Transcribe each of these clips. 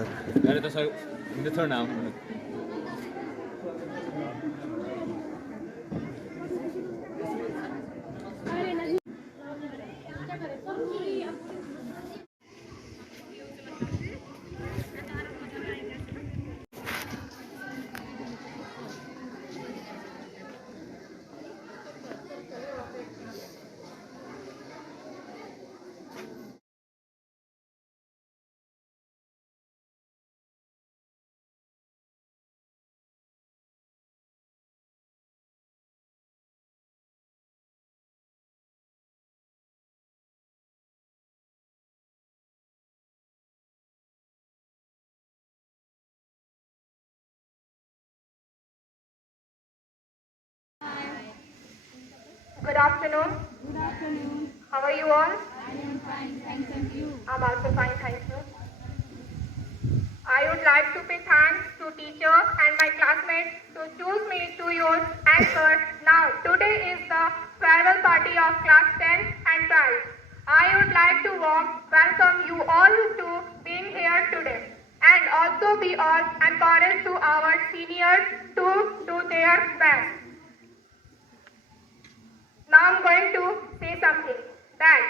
अरे तो सर थोड़ा नाम Good afternoon. Good afternoon. How are you all? I am fine, thanks, and you? I'm also fine, thank you. I would like to pay thanks to teachers and my classmates to choose me to your anchor. Now, today is the farewell party of class 10 and 12. I would like to welcome you all to being here today and also be all encouraged to our seniors to do their best. Now I'm going to say something that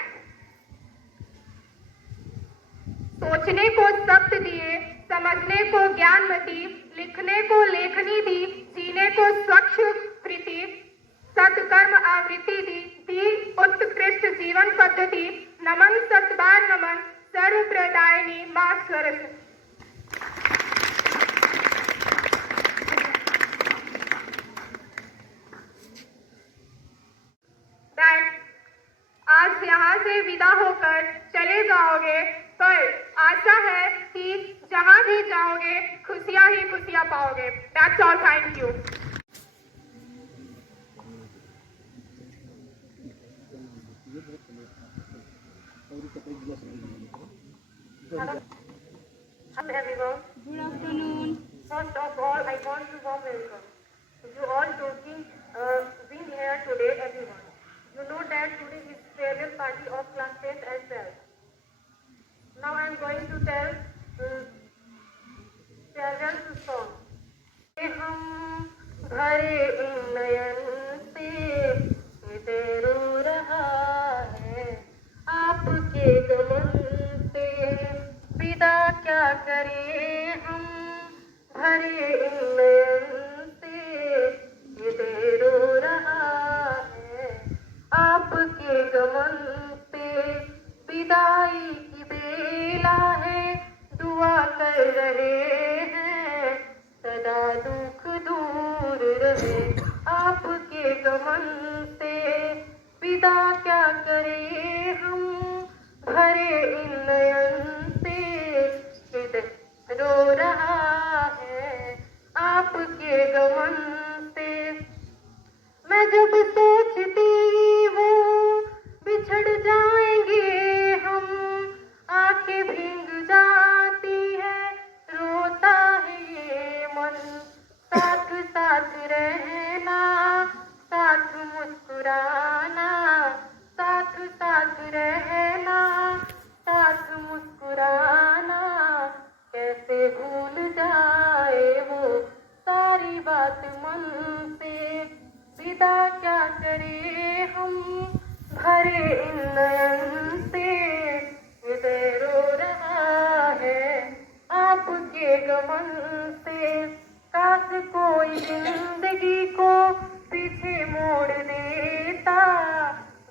सोचने को शब्द दिए, समझने को ज्ञानमती, लिखने को लेखनी दी, जीने को स्वच्छ प्रीति, सत्कर्म आवृत्ति दी उत्कृष्ट जीवन पद्धति, नमन सतबार नमन सर्व प्रदायिनी मां सरस्वती। आज यहाँ से विदा होकर चले जाओगे, पर आशा है कि जहाँ भी जाओगे खुशियाँ ही खुशियाँ पाओगे। That's all. Thank you. Hello everyone. Good afternoon. First of all, I want to warm welcome you all to being here today, everyone. You know that today is farewell party of class 10th as well. Now I am going to tell farewell song. हम भरे नयन से तेरो रहा है, आपके गमन से विदा क्या करें हम, भरे नयन से तेरो रहा है, आपके गमन पे विदाई की बेला है, दुआ कर रहे हैं सदा दुख दूर रहे, आपके गमन से विदा क्या करें हम, भरे इन नयन से रो रहा है, आपके गमन से। मैं जब सोचती हूँ बिछड़ जाएंगे हम, आंखें भीग जाती है, रोता है ये मन, साथ साथ रहना, साथ मुस्कुराना, साथ साथ रहना, साथ मुस्कुराना, कैसे भूल जाए वो सारी बात मन से, विदा क्या करे हम, भरे इन नयन से हृदय रो रहा है, आपके गमन से। काश कोई जिंदगी को पीछे मोड़ देता,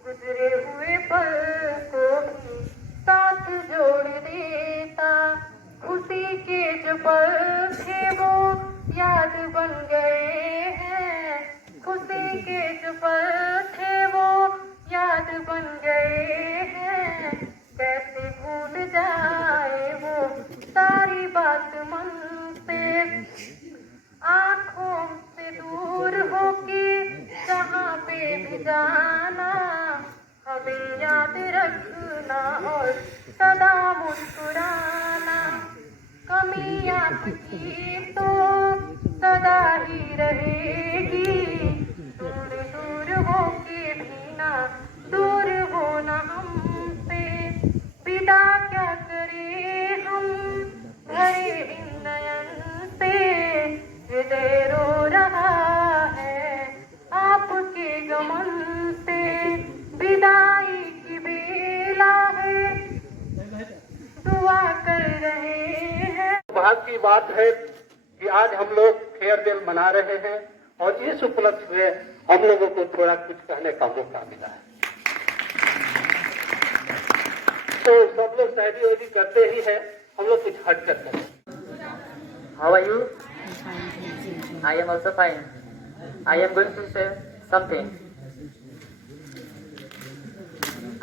गुजरे हुए पल को भी साथ जोड़ देता, खुशी के जो पल थे वो याद बन गए हैं, खुशी के जो पल थे वो याद बन गए हैं, कैसे भूल जाए वो सारी बात मन से, आँखों से दूर होके जहाँ पे भी जाना, हमें याद रखना और सदा मुस्कुराना, कमी आपकी तो सदा ही रहेगी, दूर दूर होके भी ना दूर होना हमसे, विदा क्या करे हम, भरे सौभाग्य की बात है कि आज हम लोग फेयरवेल मना रहे हैं और इस उपलक्ष्य में हम लोगों को थोड़ा कुछ कहने का मौका मिला है। तो सब लोग शायरी वायरी करते ही है, हम लोग कुछ हट कर करें। How are you? I am also fine. I am going to say something.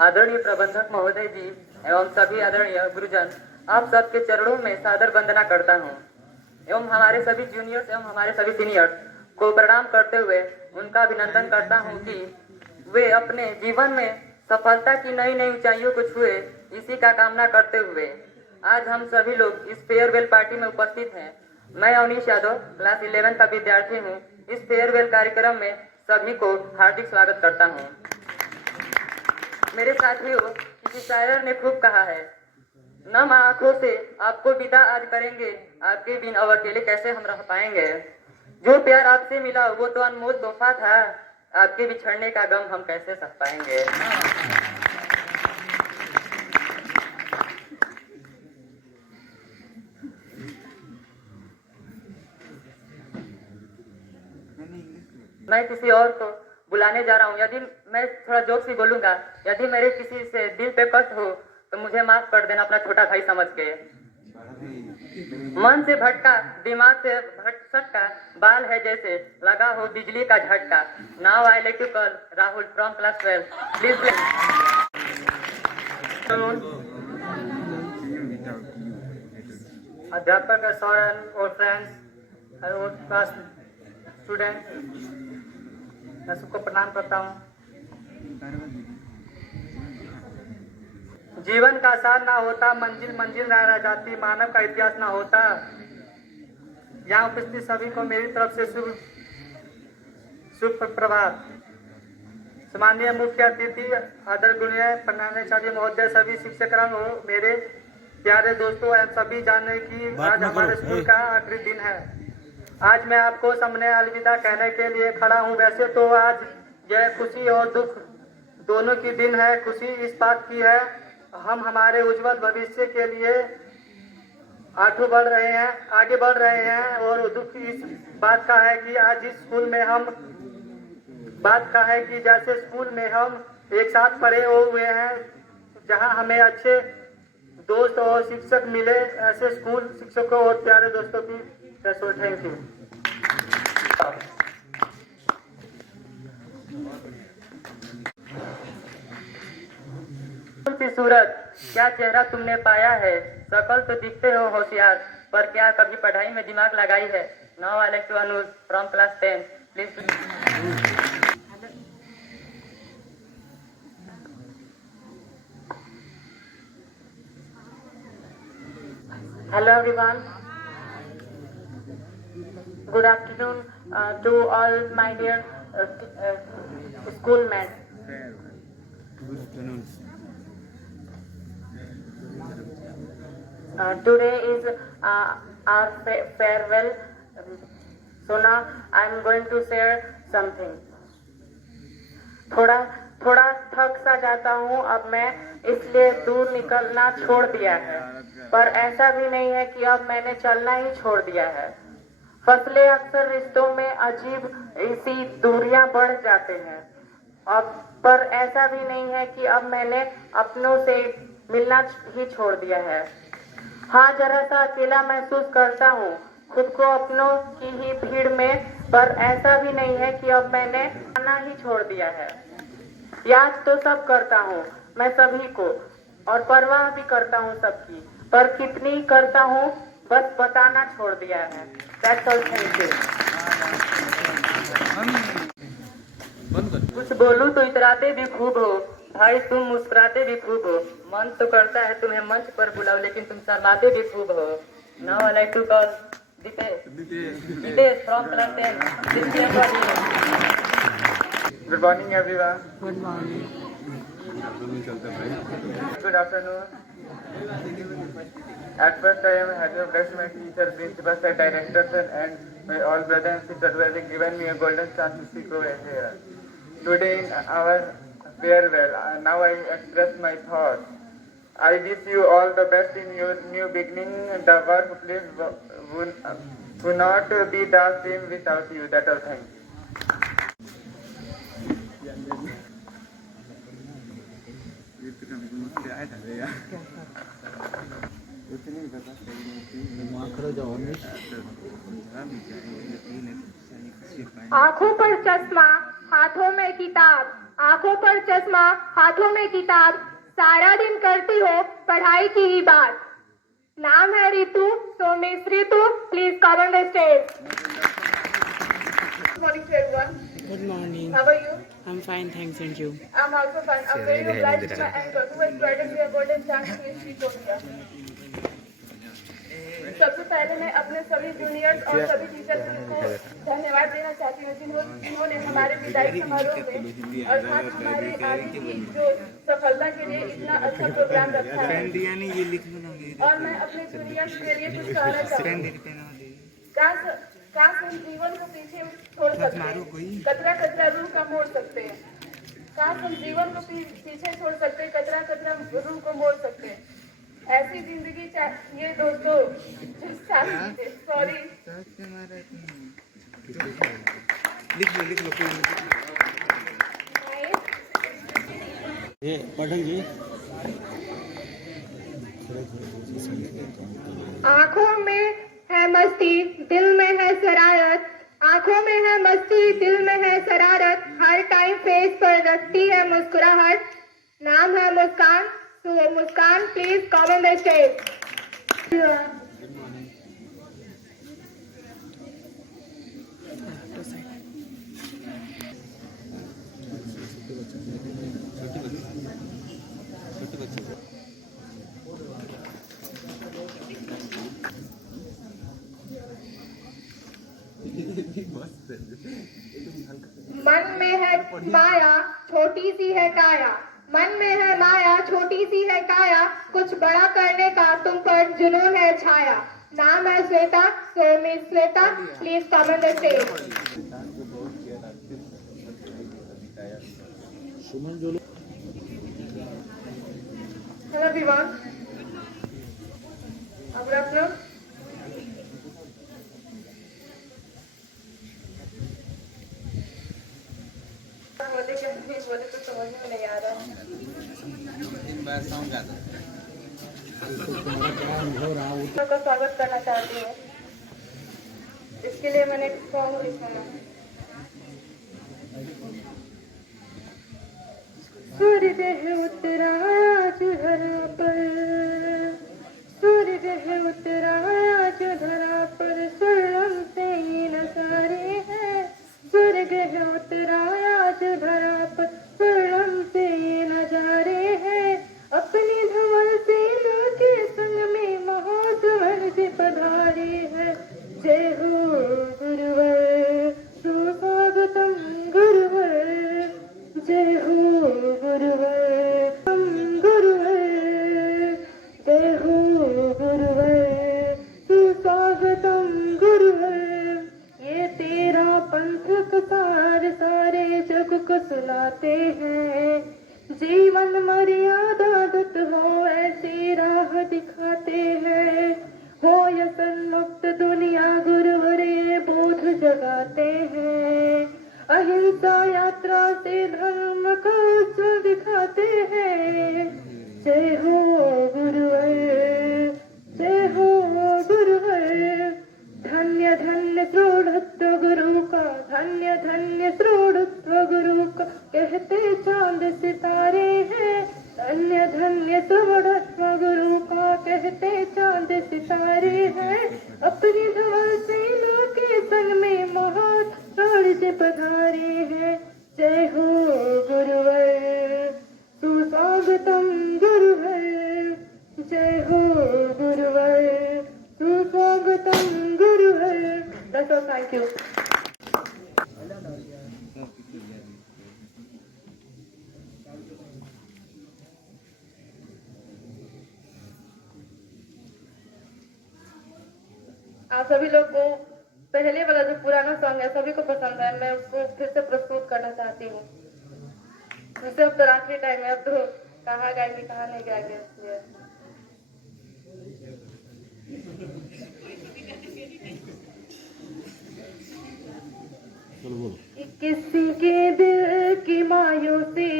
आदरणीय प्रबंधक महोदय जी एवं सभी आदरणीय गुरुजन, आप सबके चरणों में सादर वंदना करता हूँ एवं हमारे सभी जूनियर्स एवं हमारे सभी सीनियर्स को प्रणाम करते हुए उनका अभिनंदन करता हूँ कि वे अपने जीवन में सफलता की नई नई ऊंचाइयों को छुए, इसी का कामना करते हुए आज हम सभी लोग इस फेयरवेल पार्टी में उपस्थित हैं। मैं अवनीश यादव क्लास 11 का विद्यार्थी हूँ। इस फेयरवेल कार्यक्रम में सभी को हार्दिक स्वागत करता हूँ। मेरे साथियों, किसी शायर ने खूब कहा है, नम आंखों से आपको विदा आज करेंगे, आपके बिन अब अकेले कैसे हम रह पाएंगे। जो प्यार आपसे मिला वो तो अनमोल तोहफा था, आपके बिछड़ने का गम हम कैसे सह पाएंगे। मैं किसी और को बुलाने जा रहा हूँ। यदि मैं थोड़ा जोक से बोलूंगा, यदि मेरे किसी से दिल पे कष्ट हो तो मुझे माफ कर देना अपना छोटा भाई समझ के। मन से भटका, दिमाग से भटका, बाल है जैसे लगा हो बिजली का झटका। Now I like to call Rahul from class 12। Please. अध्यापक सर और फ्रेंड्स और क्लास स्टूडेंट, मैं सबको प्रणाम करता हूँ। जीवन का सार ना होता, मंजिल मंजिल ना रह जाती, मानव का इतिहास ना होता। यहाँ उपस्थित सभी को मेरी तरफ से शुभ प्रभात। सम्माननीय मुख्य अतिथि आदरणीय प्रधानाचार्य महोदय, सभी शिक्षकगण हो, मेरे प्यारे दोस्तों एवं सभी जानने की आज हमारे स्कूल का आखिरी दिन है। आज मैं आपको सामने अलविदा कहने के लिए खड़ा हूँ। वैसे तो आज यह खुशी और दुख दोनों की दिन है। खुशी इस बात की है हम हमारे उज्जवल भविष्य के लिए आगे बढ़ रहे हैं और दुख इस बात का है कि आज इस स्कूल में जैसे स्कूल में हम एक साथ पढ़े हुए हैं, जहां हमें अच्छे दोस्त और शिक्षक मिले, ऐसे स्कूल शिक्षकों और प्यारे दोस्तों की थैंक यू। की सूरत, क्या चेहरा तुमने पाया है, शकल तो दिखते हो होशियार, पर क्या कभी पढ़ाई में दिमाग लगाई है। Now I like to Anuj from class 10। Please. Hello everyone. Good afternoon to all my dear schoolmates. Good afternoon. Today is our farewell. So now I'm going to share something. थोड़ा थक सा जाता हूँ अब मैं, इसलिए दूर निकलना छोड़ दिया है, पर ऐसा भी नहीं है कि अब मैंने चलना ही छोड़ दिया है। फसलें अक्सर रिश्तों में अजीब सी दूरियां बढ़ जाते हैं, अब पर ऐसा भी नहीं है कि अब मैंने अपनों से मिलना ही छोड़ दिया है। हाँ, जरा सा अकेला महसूस करता हूँ खुद को अपनों की ही भीड़ में, पर ऐसा भी नहीं है कि अब मैंने आना ही छोड़ दिया है। याद तो सब करता हूँ मैं सभी को और परवाह भी करता हूँ सबकी, पर कितनी करता हूँ बस बताना छोड़ दिया है। That's all, thank you. कुछ बोलूं तो इतराते भी खूब हो भाई, तुम मुस्कुराते भी खूब हो। मन तो करता है तुम्हें मंच पर बुलाओ, लेकिन तुम शर्माते भी खूब हो। Now I like to call Ditesh from class 10। Good morning, everyone. Good morning. Good afternoon. At first, I am happy to bless my teachers, principals, and directors, and my all brothers and sisters who have given me a golden chance to speak over here. Today, in our farewell, now I express my thoughts. I wish you all the best in your new beginning. The workplace would not be the same without you. That all. Thank you. ये तो कभी मुझसे आया था यार उतनी बता आँखों पर चश्मा हाथों में किताब, आँखों पर चश्मा हाथों में किताब, सारा दिन करती हो पढ़ाई की ही बात। नाम है Ritu, so Miss Ritu, please come on the stage. Good morning to everyone. Good morning. How are you? I'm fine, thanks, and you? I'm also fine. I'm very obliged to my anchor who has provided me a golden chance to speak over here. सबसे पहले मैं अपने सभी juniors और सभी teachers को धन्यवाद देना चाहती हूँ जिन्होंने हमारे विदाई समारोह में और साथ हमारे आगे की जो सफलता के लिए इतना अच्छा प्रोग्राम रखा है। और मैं अपने जूनियर्स के लिए कुछ कहना चाहूँगी। काश हम जीवन को पीछे छोड़ सकते हैं, कतरा कतरा रूह का मोड़ सकते हैं। काश हम जीवन को पीछे छोड़ सकते हैं, कतरा कतरा रूह को मोड़ सकते हैं। ऐसी जिंदगी चाहिए दोस्तों जो साथ दे। सॉरी लिख लो ये पढ़ेंगे। आँखों में है मस्ती दिल में है शरारत, आँखों में है मस्ती दिल में है शरारत, हर टाइम फेस पर रखती है मुस्कुराहट। नाम है मुस्कान, तो Muskan please come on the stage. मन में है माया छोटी सी है काया, मन में है माया छोटी सी है काया, कुछ बड़ा करने का तुम पर जुनून है छाया। नाम है Shweta, so miss Shweta please come on the stage. Hello everyone, अब आप लोग बोले कि नहीं बोले तो समझ में नहीं आ रहा। का स्वागत करना चाहती हूँ, इसके लिए मैंने एक सॉन्ग लिखा है। सूरज है उतरा आज धरा पर, सूरज है उतरा आज धरा पर, स्वर्णम से ये नजारे हैं। स्वर्ग है उतरा आज धरा पर, स्वर्णम से ये नजारे हैं। अपनी धवल सेना के संग में महाध्वज से पधारे हैं। जय हो गुरुवर सुस्वागतम गुरुवर, जय हो गुरुवर गुरुवर, जय हो गुरुवर सुस्वागतम गुरुवर। ये तेरा पंथ सार सारे जग को सुनाते हैं। जीवन मर्यादा दुत हो ऐसी राह दिखाते हैं। हो यसन मुक्त दुनिया गुरुवर ये बोध जगाते हैं। अहिंसा यात्रा से धर्म का उत्सव दिखाते हैं। जय हो गुरुवर, जय हो गुरुवर। धन्य धन्य दृढ़त्व गुरु का, धन्य धन्य दृढ़त्व गुरु का, कहते चांद सितारे हैं। धन्य धन्य दृढ़त्व गुरु का, कहते चांद सितारे हैं। अपनी धवल सेना के संग में महात्मा से पधारे हैं। जय हो गुरुवर सुस्वागतम गुरुवर, जय हो गुरुवर सुस्वागतम गुरुवर। That's all, thank you. आप सभी लोग को पहले वाला जो पुराना सॉन्ग है सभी को पसंद है, मैं उसको फिर से प्रस्तुत करना चाहती हूँ। वैसे अब तो आखिरी टाइम है, अब तो कहाँ गए कि कहाँ नहीं गए इसलिए। किसी के दिल की मायूसी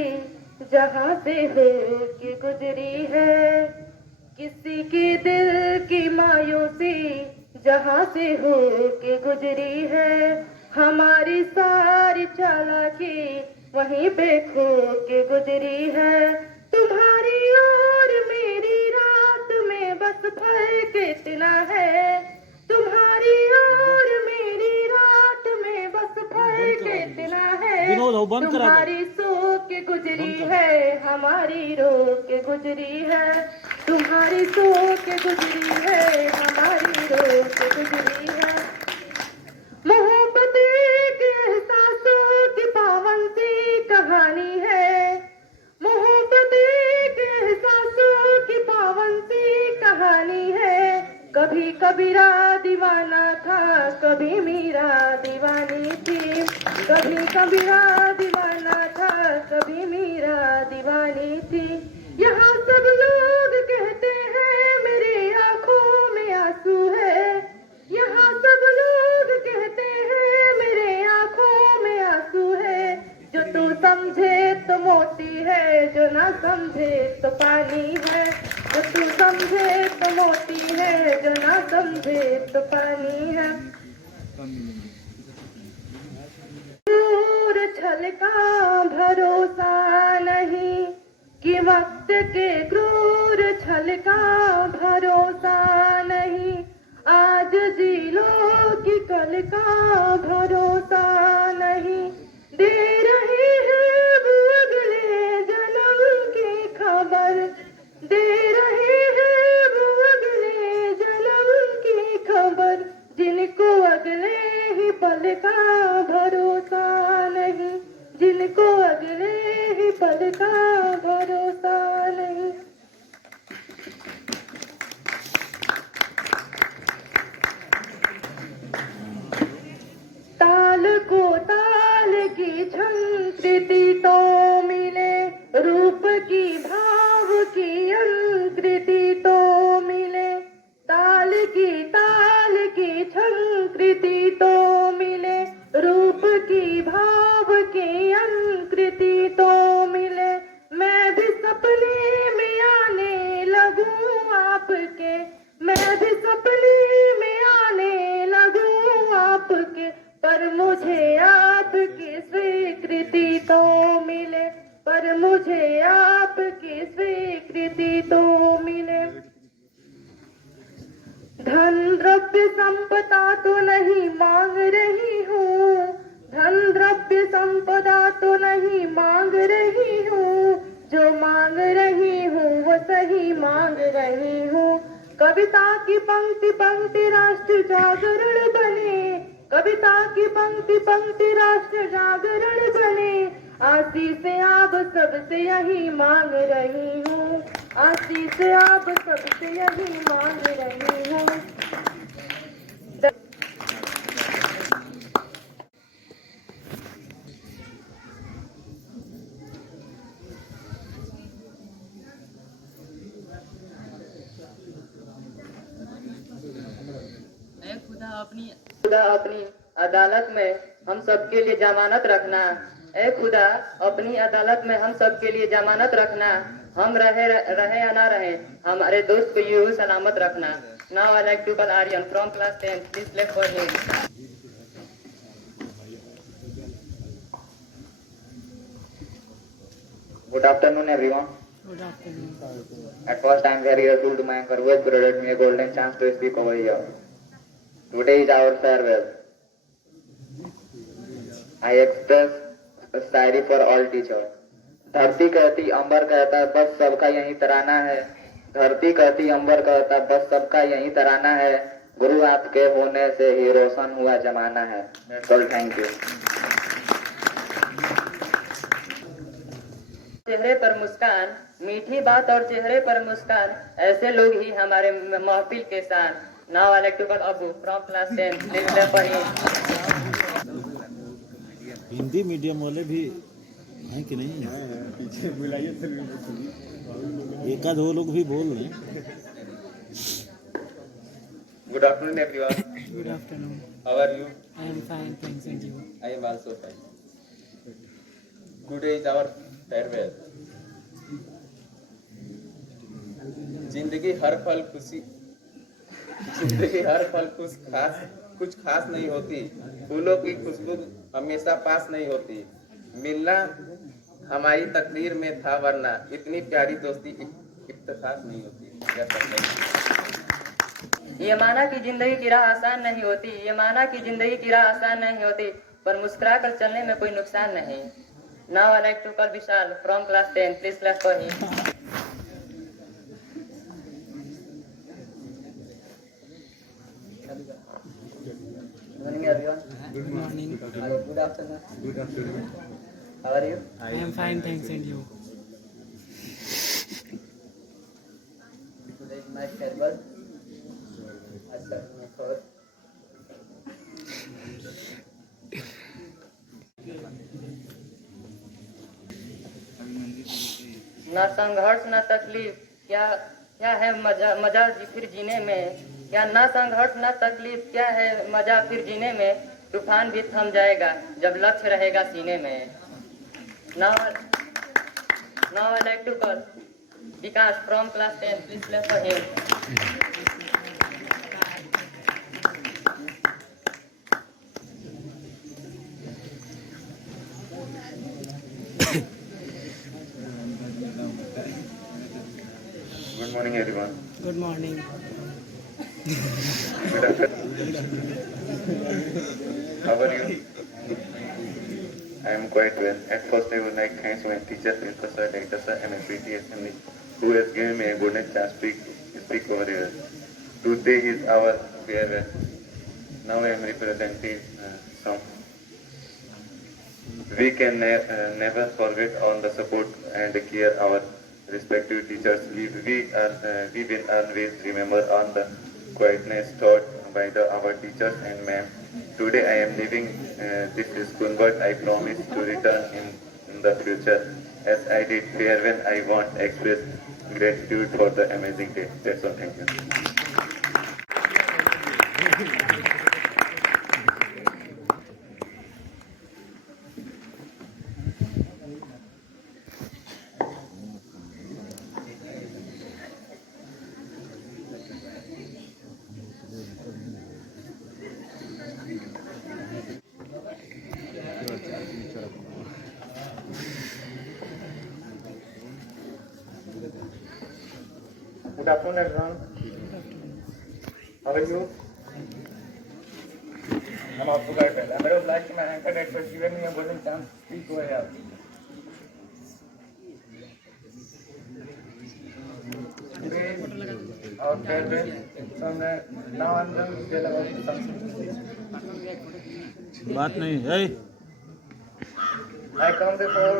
जहाँ से हो के गुजरी है, किसी के दिल की मायूसी जहाँ से हो के गुजरी है, हमारी सारी चालाकी वहीं पे खो के गुजरी है। तुम्हारी और मेरी रात में बस फर्क इतना है, तुम्हारी और मेरी रात में बस फर्क इतना है, तुम्हारी सो के गुजरी है हमारी रो के गुजरी है, तुम्हारी सो के गुजरी है हमारी रो के गुजरी है। मोहब्बत एक एहसासों की पावन सी कहानी है, मोहब्बत एक एहसासों की पावन सी कहानी है। कभी कबीरा दीवाना था, कभी मीरा दीवानी थी, कभी कबीरा दीवाना था, कभी मीरा दीवानी थी। यहाँ सब लोग कहते हैं मेरी आंखों में आंसू है, यहाँ सब लोग कहते हैं मेरे आंखों में आंसू है। जो तू समझे तो मोती है, जो ना समझे तो पानी है, जो तू समझे तो मोती है, जो ना समझे तो पानी है। क्रूर छल का भरोसा नहीं कि वक्त के क्रूर छल का भरोसा नहीं, आज जी लो कि कल का भरोसा नहीं। दे रहे हैं वो अगले जन्म की खबर, दे रहे हैं वो अगले जन्म की खबर, जिनको अगले ही पल का भरोसा नहीं, जिनको अगले ही पल का भरोसा नहीं। ताल को ताल की झंकृति तो मिले, रूप की भाव की अंकृति तो मिले, ताल की झंकृति तो मिले, रूप की भाव की अंकृति तो मिले। मैं भी सपने में आने लगूं आपके, मैं भी सपने में आने लगूं आपके, पर मुझे आपकी स्वीकृति तो मिले, पर मुझे आपकी स्वीकृति तो मिले। धन द्रव्य संपदा तो नहीं मांग रही हूँ, धन द्रव्य संपदा तो नहीं मांग रही हूँ, जो मांग रही हूँ वो सही मांग रही हूँ। कविता की पंक्ति पंक्ति राष्ट्र जागरण बने, कविता की पंक्ति पंक्ति राष्ट्र जागरण बने। आशीष आप सबसे यही मांग रही हूँ, आशीष आप सबसे यही मांग रही हूँ। खुदा अपनी अदालत में हम सबके लिए जमानत रखना, ए खुदा अपनी अदालत में हम सबके लिए जमानत रखना, हम रहे या ना रहे हमारे दोस्त को यूं सलामत रखना। Now I like to call Aryan from class 10. Please clap for him. Good afternoon, everyone. Good afternoon. At first, I am very grateful to my anchor who has provided me a golden chance to speak over here. Today is our farewell. I express a Shayari for all teachers. धरती कहती अंबर कहता बस सबका यही तराना है, धरती कहती अंबर कहता बस सबका यही तराना है, गुरु आपके होने से ही रोशन हुआ जमाना है। Thank you. चेहरे पर मुस्कान, मीठी बात और चेहरे पर मुस्कान, ऐसे लोग ही हमारे महफिल के शान। Now I like to call Abu from class 10. Please clap for him. Hindi medium वाले भी है कि नहीं? पीछे बुलाइए तो एक आध वो लोग भी बोल रहे हैं। Good afternoon, everyone. Good afternoon. How are you? I am fine, thanks and you? I am also fine. Today is our farewell. जिंदगी हर पल कुछ खास नहीं होती। फूलों की खुशबू हमेशा पास नहीं होती। मिलना हमारी तकदीर में था, वरना इतनी प्यारी दोस्ती इत्तेफाक नहीं होती। ये माना कि जिंदगी की राह आसान नहीं होती, ये माना कि जिंदगी की राह आसान नहीं होती, पर मुस्कुरा कर चलने में कोई नुकसान नहीं। Now I like to call Vishal from class 10. Please clap for him. Good morning, everyone. Good morning. Good afternoon. Good afternoon. How are you? I am fine, thanks and you? Today is my farewell. I start my course. ना संघर्ष ना तकलीफ, क्या है मजा फिर जीने में। क्या ना संघर्ष ना तकलीफ, क्या है मजा फिर जीने में। तूफान भी थम जाएगा जब लक्ष्य रहेगा सीने में। Now I like to call Vikas from class 10. Please clap for him. Good morning, everyone. Good morning. How are you? I am quite well. At first, I would like to thank my teacher, Principal Sir, Director Sir, and my PTA family, who has given me a golden chance to speak over here. Today is our farewell. Now I am representing some. We can never forget all the support and care our respective teachers give. We will always remember all the quietness taught by our teachers and ma'am. Today I am leaving this school, but I promise to return in the future. As I did farewell, I want to express gratitude for the amazing day. That's all. Thank you. Good afternoon, everyone. How are you? I'm also quite well. I would like to my anchor that for giving me a golden chance to speak over here. Today, our farewell. So now I'm going to tell about something. बात नहीं है। I come before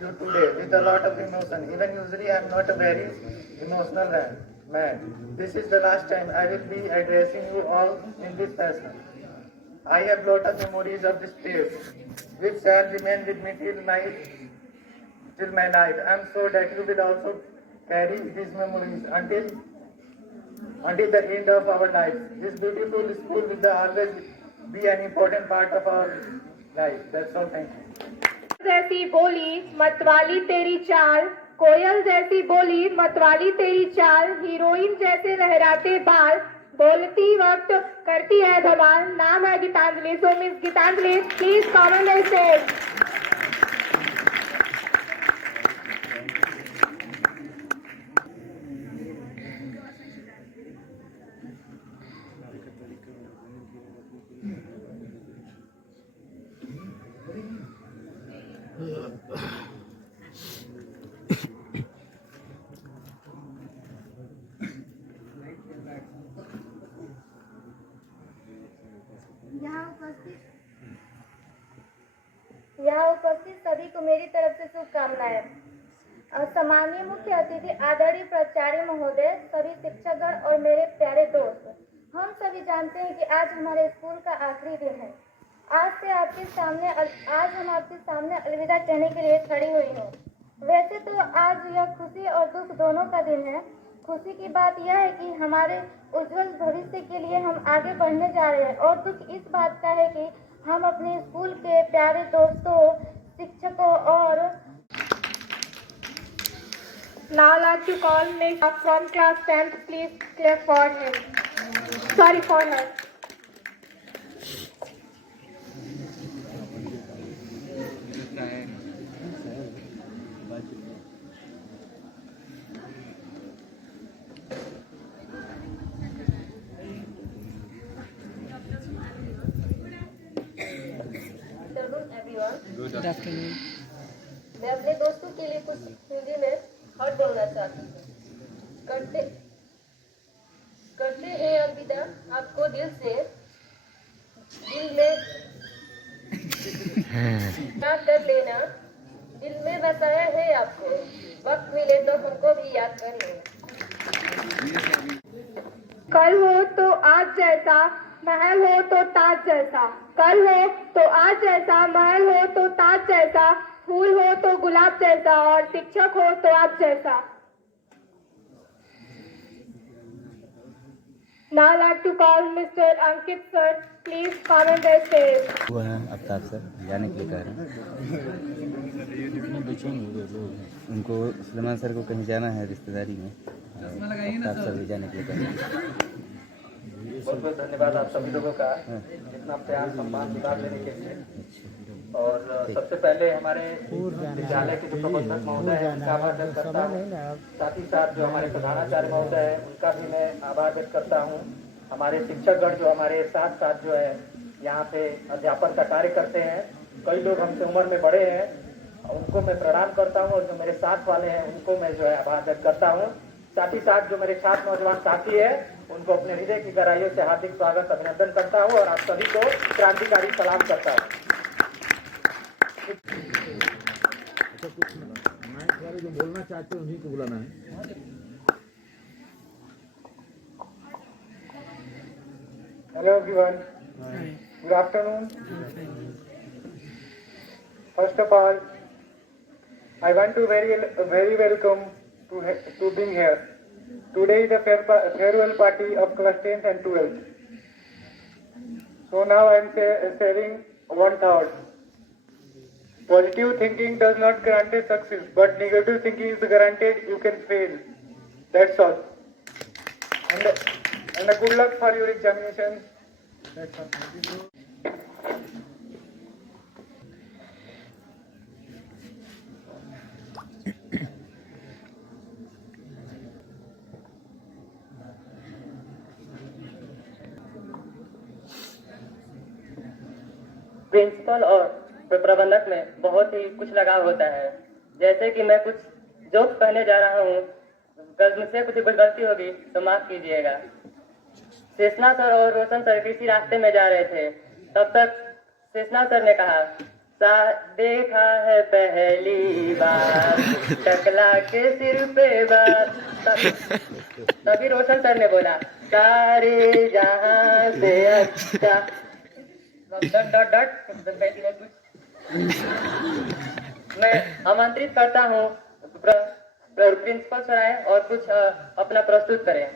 you today with a lot of emotion. Even usually I'm not a very emotional man. This is the last time I will be addressing you all in this fashion. I have lot of memories of this place, which shall remain with me till my life. I am sure that you will also carry these memories until the end of our lives. This beautiful school will always be an important part of our life. That's all. Thank you. जैसी बोली मतवाली तेरी चाल, कोयल जैसी बोली मतवाली तेरी चाल, हीरोइन जैसे लहराते बाल, बोलती वक्त करती है धमाल। नाम है Geetanjali. So miss Geetanjali, please come on the stage. यहाँ उपस्थित सभी को मेरी तरफ से शुभकामनाएं। सम्माननीय मुख्य अतिथि, आदरणीय प्राचार्य महोदय, सभी शिक्षकगण और मेरे प्यारे दोस्त, हम सभी जानते हैं कि आज हमारे स्कूल का आखिरी दिन है। आज हम आपके सामने अलविदा कहने के लिए खड़ी हुई हूँ। वैसे तो आज यह खुशी और दुख दोनों का दिन है। खुशी की बात यह है कि हमारे उज्जवल भविष्य के लिए हम आगे बढ़ने जा रहे हैं, और दुख इस बात का है कि हम अपने स्कूल के प्यारे दोस्तों, शिक्षकों और Now I'd like to call Miss from class 10th. Please clap for him. Sorry for her. Good afternoon. मैं अपने दोस्तों के लिए कुछ हिंदी में हर्ट बोलना चाहती हूँ। करते हैं अलविदा आपको दिल में याद कर लेना, दिल में बसाया है आपको, वक्त मिले तो हमको भी याद कर लेना। कल हो तो आज जैसा, महल हो तो ताज जैसा। कल हो तो आज जैसा, महल हो तो ताज जैसा, फूल हो तो गुलाब जैसा, और शिक्षक हो तो आप जैसा। Now I'd like to call Mr. Ankit sir. Please come on the stage. वो हैं आफ्ताब सर, जाने के लिए कह रहे हैं। उनको सलमान सर को कहीं जाना है रिश्तेदारी में, आफ्ताब सर भी जाने के लिए कह रहे हैं। बहुत बहुत धन्यवाद आप सभी लोगों का इतना प्यार सम्मान विभाग लेने के लिए। और सबसे पहले हमारे विद्यालय के जो प्रबंधक महोदय हैं उनका आभार व्यक्त करता हूँ। साथ ही साथ जो हमारे प्रधानाचार्य महोदय हैं उनका भी मैं आभार व्यक्त करता हूँ। हमारे शिक्षकगण जो हमारे साथ साथ जो है यहाँ पे अध्यापन का कार्य करते हैं, कई लोग हमसे उम्र में बड़े हैं, उनको मैं प्रणाम करता हूँ। और जो मेरे साथ वाले हैं उनको मैं जो है आभार व्यक्त करता हूँ। साथ ही साथ जो मेरे छात्र नौजवान साथी है उनको अपने हृदय की गहराइयों से हार्दिक स्वागत अभिनंदन करता हूँ और आप सभी को क्रांतिकारी सलाम करता हूँ। जो बोलना चाहते हैं उन्हीं को बुलाना है। Hello everyone. Good afternoon. First of all, I want to very welcome to being here. Today is the farewell party of class 10th and 12th. So now I am sharing one thought. Positive thinking does not guarantee success, but negative thinking is guaranteed you can fail. That's all. And good luck for your examinations. That's all. Thank you. Principal और प्रबंधक में बहुत ही कुछ लगाव होता है। जैसे कि मैं कुछ जोक्स कहने जा रहा हूँ, मुझसे कुछ गलती होगी तो माफ कीजिएगा। शेषना सर और रोशन सर किसी रास्ते में जा रहे थे, तब तक शेषना सर ने कहा, देखा है पहली बार टकला के सिर पे बार। तभी रोशन सर ने बोला, सारे जहां से अच्छा मैं आमंत्रित करता हूँ प्रिंसिपल सर आए और कुछ अपना प्रस्तुत करें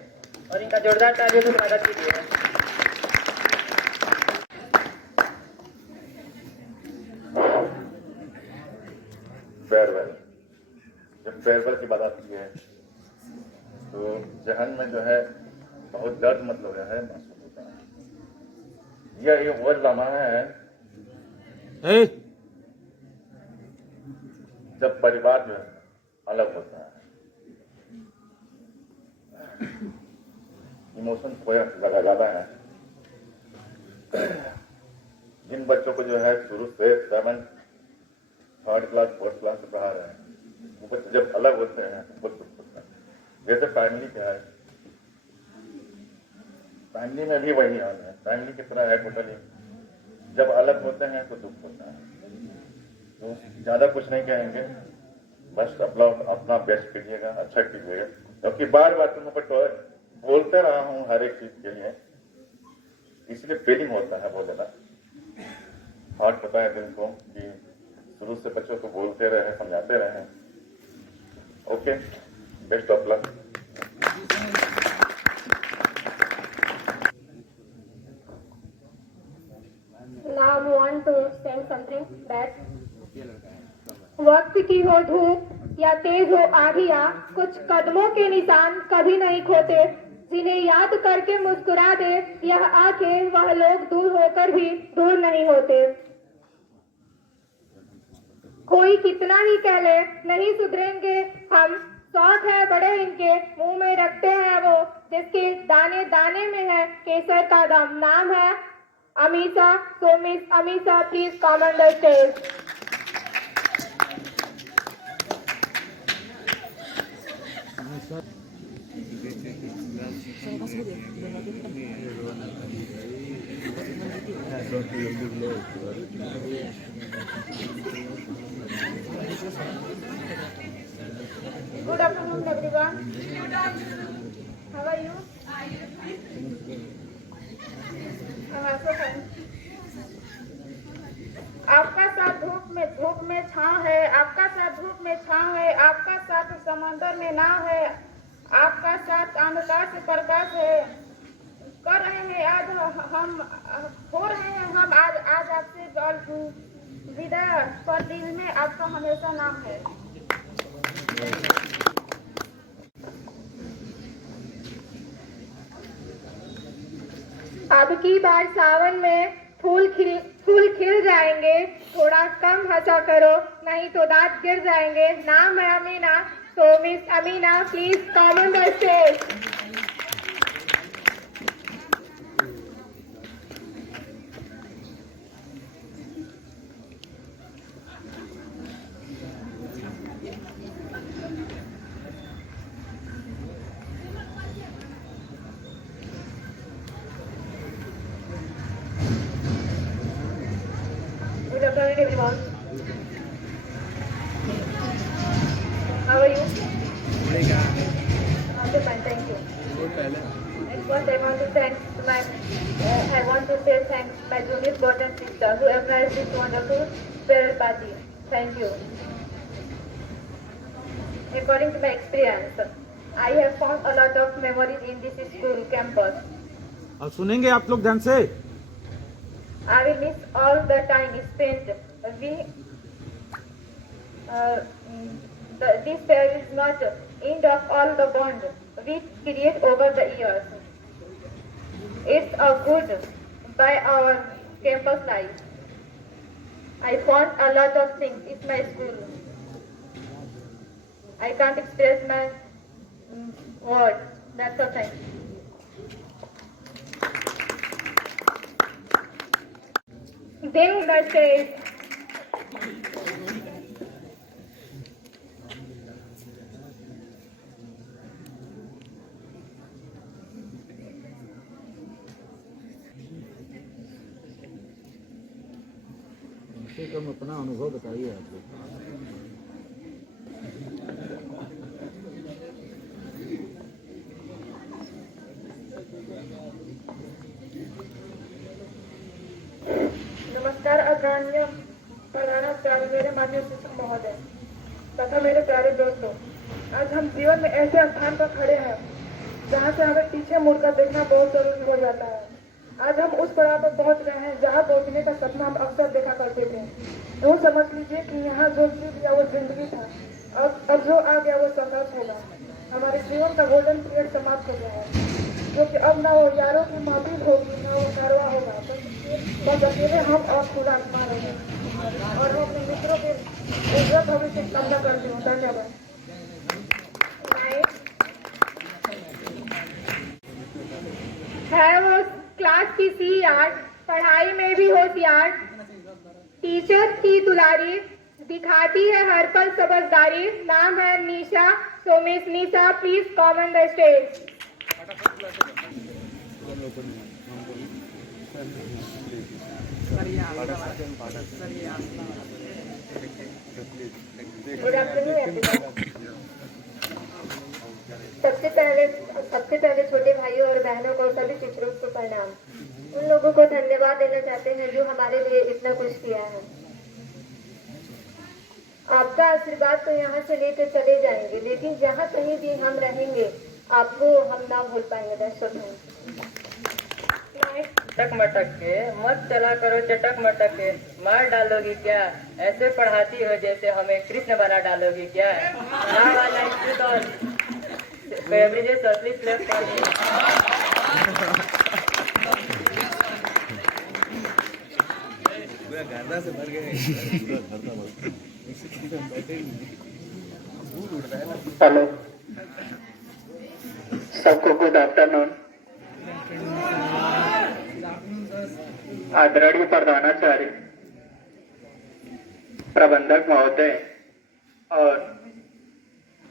और इनका जोरदार तालियों से स्वागत कीजिए। फेयरवेल, जब फेयरवेल की बात आती है तो जहन में जो है बहुत दर्द मतलब है महसूस होता है। यह वो लम्हा है जब परिवार जो है अलग होता है, इमोशन थोड़ा ज्यादा है। जिन बच्चों को जो है शुरू से 7th, 3rd class 4th class से पढ़ा रहे हैं, वो बच्चे जब अलग होते हैं तो दुख होता है। जैसे फैमिली क्या है, फैमिली में भी वही हाल है, फैमिली की तरह है टोटली। जब अलग होते हैं तो दुख होता है। तो ज्यादा कुछ नहीं कहेंगे, बस अपना बेस्ट कीजिएगा, अच्छा कीजिएगा, क्योंकि बार बार तुम ऊपर बोलते रहा हूँ हर एक चीज के लिए, इसलिए फीलिंग होता है बोलना। हार्ट पता है दिल को कि शुरू से बच्चों को बोलते रहे, समझाते रहे। Okay, best of luck. Now I want to say something that वक्त की हो धूप या तेज हो आंधियां, कुछ कदमों के निशान कभी नहीं खोते। जिन्हें याद करके मुस्कुरा दे यह आंखें, वह लोग दूर होकर भी दूर नहीं होते। कोई कितना ही कह ले नहीं सुधरेंगे हम, शौक है बड़े इनके मुंह में रखते हैं वो, जिसके दाने दाने में है केसर का दम। नाम है Amisha. So Miss Amisha, please come on the stage. Good afternoon, everyone. How are you? I'm also fine. आपका साथ धूप में छाँव है, आपका साथ धूप में छाँव है, आपका साथ समंदर में नाव है, आपका साथ अंधकार से प्रकाश है। कर रहे हैं आज हम हो रहे हैं हम आज आपसे विदा, पर दिल में आपका हमेशा नाम है। अब की बार सावन में फूल खिल जाएंगे, थोड़ा कम हंसा करो नहीं तो दांत गिर जाएंगे। नाम है Amina. So Miss Amina, please come on the stage. Good afternoon, everyone. How are you? Okay, fine, thank you. First, I want to say thanks to my junior bottom sister who organized this wonderful farewell party. Thank you. According to my experience, I have found a lot of memories in this school campus. अब सुनेंगे आप लोग ध्यान से। I will miss all the time spent. This fair is not end of all the bond we create over the years. It's a good by our campus life. I found a lot of things in my school. I can't express my words. That's all. Thank you. Then the stage. कम अपना अनुभव बताइए आप लोग। नमस्कार आदरणीय प्रधानाचार्य, मेरे माननीय शिक्षक महोदय तथा मेरे प्यारे दोस्तों, आज हम जीवन में ऐसे स्थान पर खड़े हैं जहां से हमें पीछे मुड़कर देखना बहुत जरूरी हो जाता है। आज हम उस पड़ाव पर पहुंच रहे हैं जहां पहुंचने का सपना हम अक्सर देखा करते थे। तो समझ लीजिए कि यहाँ जो चीज या वो जिंदगी था, अब जो आ गया वो संघर्ष होगा। हमारे जीवन का गोल्डन पीरियड समाप्त हो गया है, क्योंकि अब ना वो यारों की महफिल होगी, ना वो कारवा होगा, बस अकेले हम और खुदा आत्मा रहेंगे। और हम अपने मित्रों के उज्जवल भविष्य की कामना करती हूँ। धन्यवाद। है वो क्लास की सीआर, पढ़ाई में भी होशियार, टीचर की दुलारी, दिखाती है हर पल समझदारी। नाम है Nisha. So miss Nisha, please come on the stage. Good afternoon everyone. सबसे पहले छोटे भाइयों और बहनों को सभी टीचरों को प्रणाम। उन लोगों को धन्यवाद देना चाहते हैं जो हमारे लिए इतना कुछ किया है। आपका आशीर्वाद तो यहाँ से लेकर चले जाएंगे, लेकिन जहाँ कहीं भी हम रहेंगे आपको हम ना भूल पाएंगे। दर्शक चटक मटक के मत चला करो, चटक मटक के मार डालोगी क्या? ऐसे पढ़ाती हो जैसे हमें कृष्ण बना डालोगी क्या? Now I like to the beverages surplus left for me. गर्दा से भर गए। हेलो सबको, गुड आफ्टरनून। आदरणीय प्रधानाचार्य, प्रबंधक महोदय और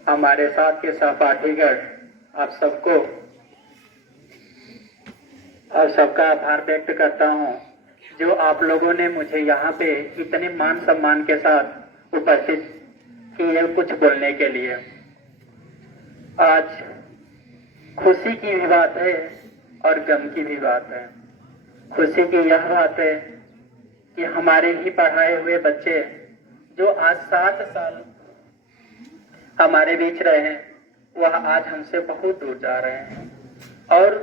हमारे साथ के सहपाठीगण, आप सबको और सबका आभार व्यक्त करता हूं जो आप लोगों ने मुझे यहाँ पे इतने मान सम्मान के साथ उपस्थित किए कुछ बोलने के लिए। आज खुशी की भी बात है और गम की भी बात है। खुशी की यह बात है कि हमारे ही पढ़ाए हुए बच्चे जो आज 7 साल हमारे बीच रहे हैं, वह आज हमसे बहुत दूर जा रहे हैं और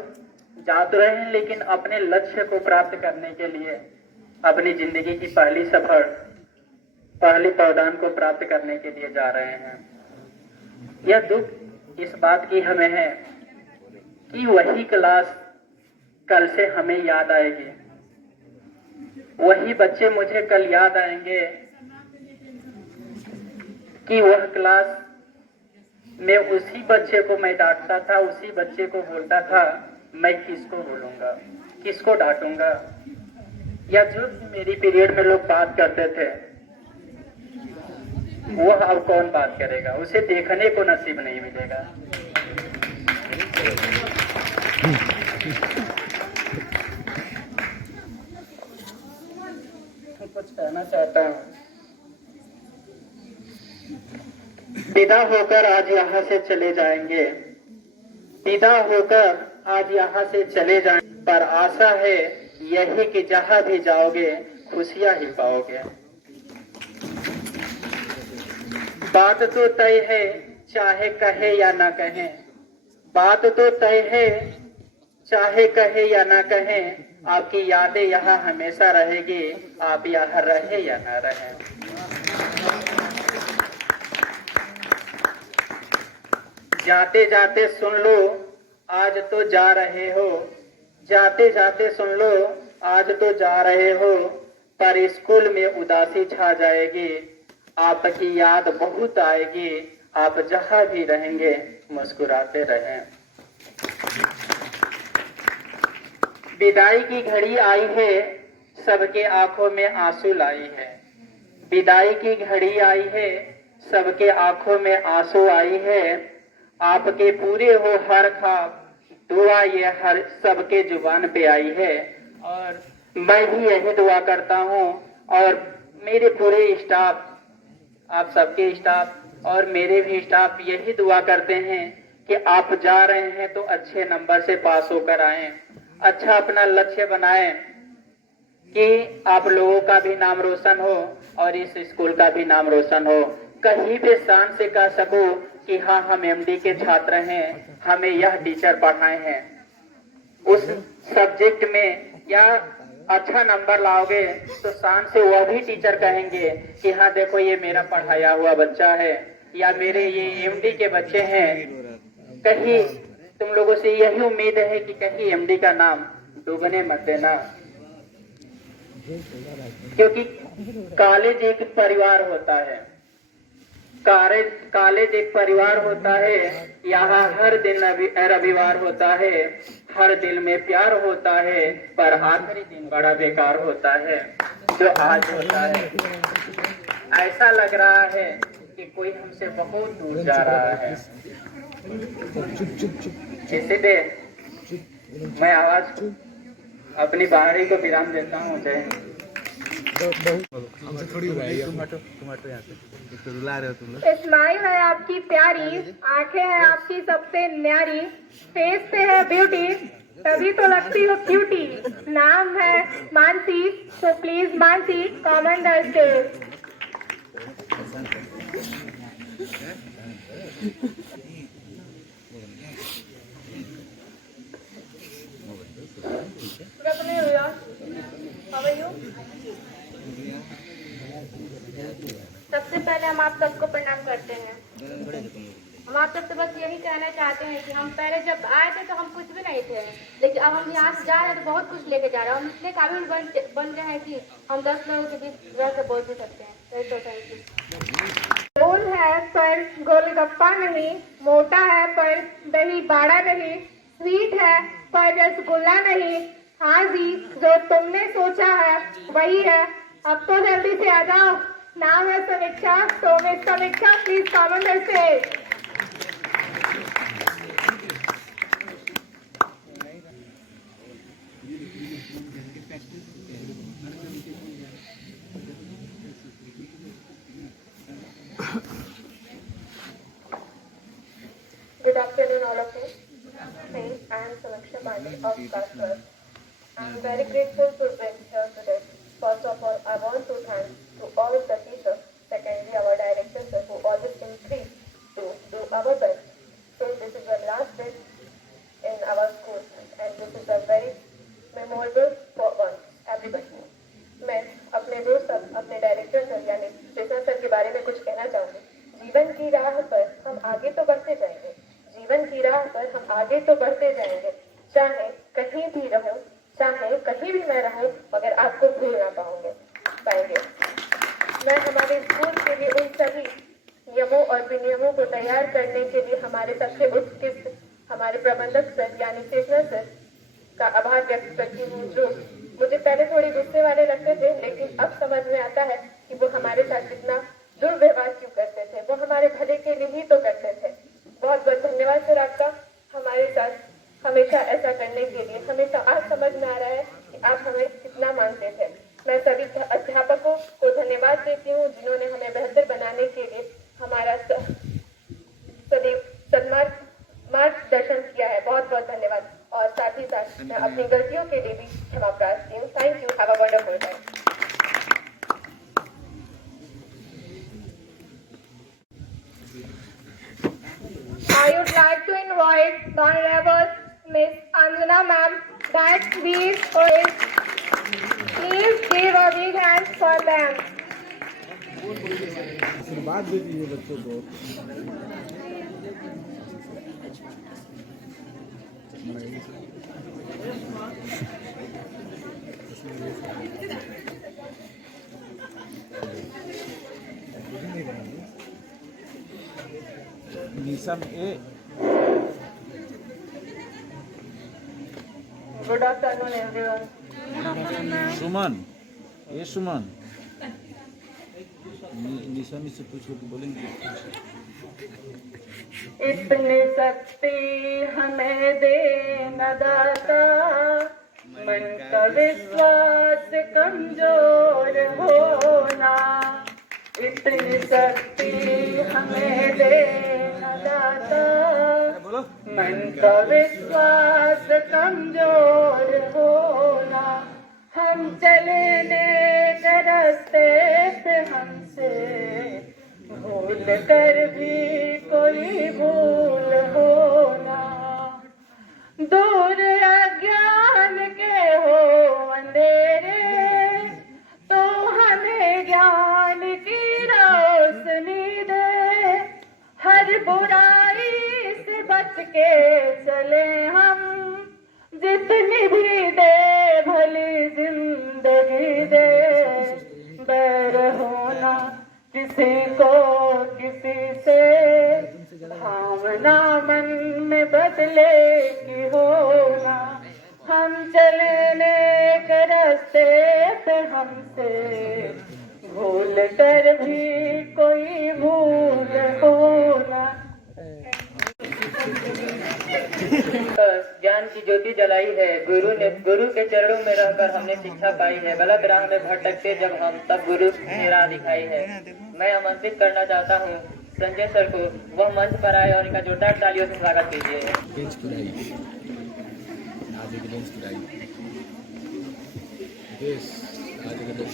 जा तो रहे हैं, लेकिन अपने लक्ष्य को प्राप्त करने के लिए, अपनी जिंदगी की पहली सफर, पहली पावदान को प्राप्त करने के लिए जा रहे हैं। यह दुख इस बात की हमें है कि वही क्लास कल से हमें याद आएगी, वही बच्चे मुझे कल याद आएंगे कि वह क्लास में उसी बच्चे को मैं डांटता था, उसी बच्चे को बोलता था। मैं किसको बोलूंगा, किसको डांटूंगा, या जो मेरी पीरियड में लोग बात करते थे वह अब कौन बात करेगा? उसे देखने को नसीब नहीं मिलेगा। कुछ कहना चाहता हूँ। विदा होकर आज यहाँ से चले जाएंगे, विदा होकर आज यहाँ से चले जाएंगे, पर आशा है यही कि जहाँ भी जाओगे खुशियाँ ही पाओगे। बात तो तय है चाहे कहे या ना कहे, बात तो तय है चाहे कहे या ना कहे, आपकी यादें यहाँ हमेशा रहेगी, आप यहाँ रहे या ना रहे। जाते जाते सुन लो आज तो जा रहे हो, जाते जाते सुन लो आज तो जा रहे हो, पर स्कूल में उदासी छा जाएगी, आपकी याद बहुत आएगी, आप जहां भी रहेंगे मुस्कुराते रहें। विदाई की घड़ी आई है, सबके आंखों में आंसू लाई है, विदाई की घड़ी आई है, सबके आंखों में आंसू आई है, आपके पूरे हो हर ख्वाब, दुआ ये हर सबके जुबान पे आई है। और मैं भी यही दुआ करता हूँ और मेरे पूरे स्टाफ, आप सबके स्टाफ और मेरे भी स्टाफ यही दुआ करते हैं कि आप जा रहे हैं तो अच्छे नंबर से पास होकर आएं, अच्छा अपना लक्ष्य बनाएं कि आप लोगों का भी नाम रोशन हो और इस स्कूल का भी नाम रोशन हो। कहीं भी शान से कह सको कि हाँ हम एमडी के छात्र हैं, हमें यह टीचर पढ़ाए हैं। उस सब्जेक्ट में या अच्छा नंबर लाओगे तो शान से वह भी टीचर कहेंगे कि हाँ देखो ये मेरा पढ़ाया हुआ बच्चा है या मेरे ये एमडी के बच्चे हैं। कहीं तुम लोगों से यही उम्मीद है कि कहीं एमडी का नाम डूबने मत देना, क्योंकि कॉलेज एक परिवार होता है, कॉलेज एक परिवार होता है। यहाँ हर दिन रविवार होता है, हर दिल में प्यार होता है, पर आखिरी दिन बड़ा बेकार होता है जो आज होता है। ऐसा लग रहा है कि कोई हमसे बहुत दूर जा रहा है। इसलिए मैं आवाज अपनी बाहरी को विराम देता हूँ। जय स्माइल है आपकी प्यारी, आंखें हैं आपकी सबसे न्यारी, फेस पे है ब्यूटी, तभी तो लगती हो क्यूटी। नाम है मानसी, तो please Mansi come on the stage. सबसे पहले हम आप सबको प्रणाम करते हैं। हम आप सबसे बस यही कहना चाहते हैं कि हम पहले जब आए थे तो हम कुछ भी नहीं थे, लेकिन अब हम यहाँ से जा रहे हैं तो बहुत कुछ लेके जा रहे हैं। हम इतने काबिल बन गए हैं कि हम 10 लोगों के बीच रह कर बोल भी सकते हैं। तो थैंक यू। गोल है पर गोलगप्पा नहीं, मोटा है पर दही बाड़ा नहीं, स्वीट है पर रसगुल्ला नहीं। हाँ जी, जो तुमने सोचा है वही है। अब तो जल्दी से आ जाओ। नाम है समीक्षा, तो मिस समीक्षा please come on the stage. Good afternoon, all of you. I am Samiksha Pandey of Class 12. I am very grateful to be here today. First of all, I want to thank to all the teachers, secondly our directors who always increase to do our best. So this is the last day in our school and this is a very memorable for one, everybody. मैं अपने दोस्त अपने director sir यानी Krishna sir के बारे में कुछ कहना चाहूँगी। जीवन की राह पर हम आगे तो बढ़ते जाएंगे, जीवन की राह पर हम आगे तो बढ़ते जाएंगे, चाहे कहीं भी रहो, चाहे कहीं भी मैं रहूं, मगर आपको भूल ना पाएंगे। मैं हमारे स्कूल के लिए उन सभी नियमों और विनियमों को तैयार करने के लिए हमारे सबसे उत्कृष्ट हमारे प्रबंधक सर यानी कृष्णा सर का आभार व्यक्त करती हूँ, जो मुझे पहले थोड़ी गुस्से वाले लगते थे, लेकिन अब समझ में आता है कि वो हमारे साथ कितना दुर्व्यवहार क्यों करते थे। वो हमारे भले के लिए ही तो करते थे। बहुत बहुत धन्यवाद सर आपका, हमारे साथ हमेशा ऐसा करने के लिए। हमेशा आज समझ में आ रहा है कि आप हमें कितना मानते थे। मैं सभी अध्यापकों को धन्यवाद देती हूँ जिन्होंने हमें बेहतर बनाने के लिए हमारा सदैव मार्गदर्शन किया है। बहुत बहुत धन्यवाद। और साथ ही साथ मैं अपनी गलतियों के लिए भी क्षमा प्रार्थी हूँ। Thank you, have a wonderful time. I would like to invite the Honorable Miss Anjana Ma'am that we please give a big hand for them. आशीर्वाद दे दीजिए बच्चों को। निशम ए Good afternoon, everyone. सुमन, ये सुमन निशम से पूछो तो बोलेंगे। इतनी शक्ति हमें दे न दाता, मन का विश्वास कमजोर होना। इतनी शक्ति हमें दे न दाता, मन का विश्वास कमजोर होना। हम चले नेक रास्ते पे हमसे भूल कर भी कोई भूल होना। दूर अज्ञान के हो अंधेरे, तो हमें ज्ञान की रोशनी दे। हर बुराई से बच के चले हम, जितनी भी दे भली जिंदगी दे। बैर होना किसी को किसी से, भावना मन में बदले की होना। हम चले नेक रास्ते पे हमसे भूल कर भी कोई भूल होना। ज्ञान की ज्योति जलाई है गुरु के चरणों में रहकर हमने शिक्षा पाई है। गलत राह में भटकते जब हम तब गुरु ने राह दिखाई है। मैं आमंत्रित करना चाहता हूँ संजय सर को, वह मंच पर आए और इनका जोरदार तालियों से स्वागत कीजिए। Yes, आज का दिन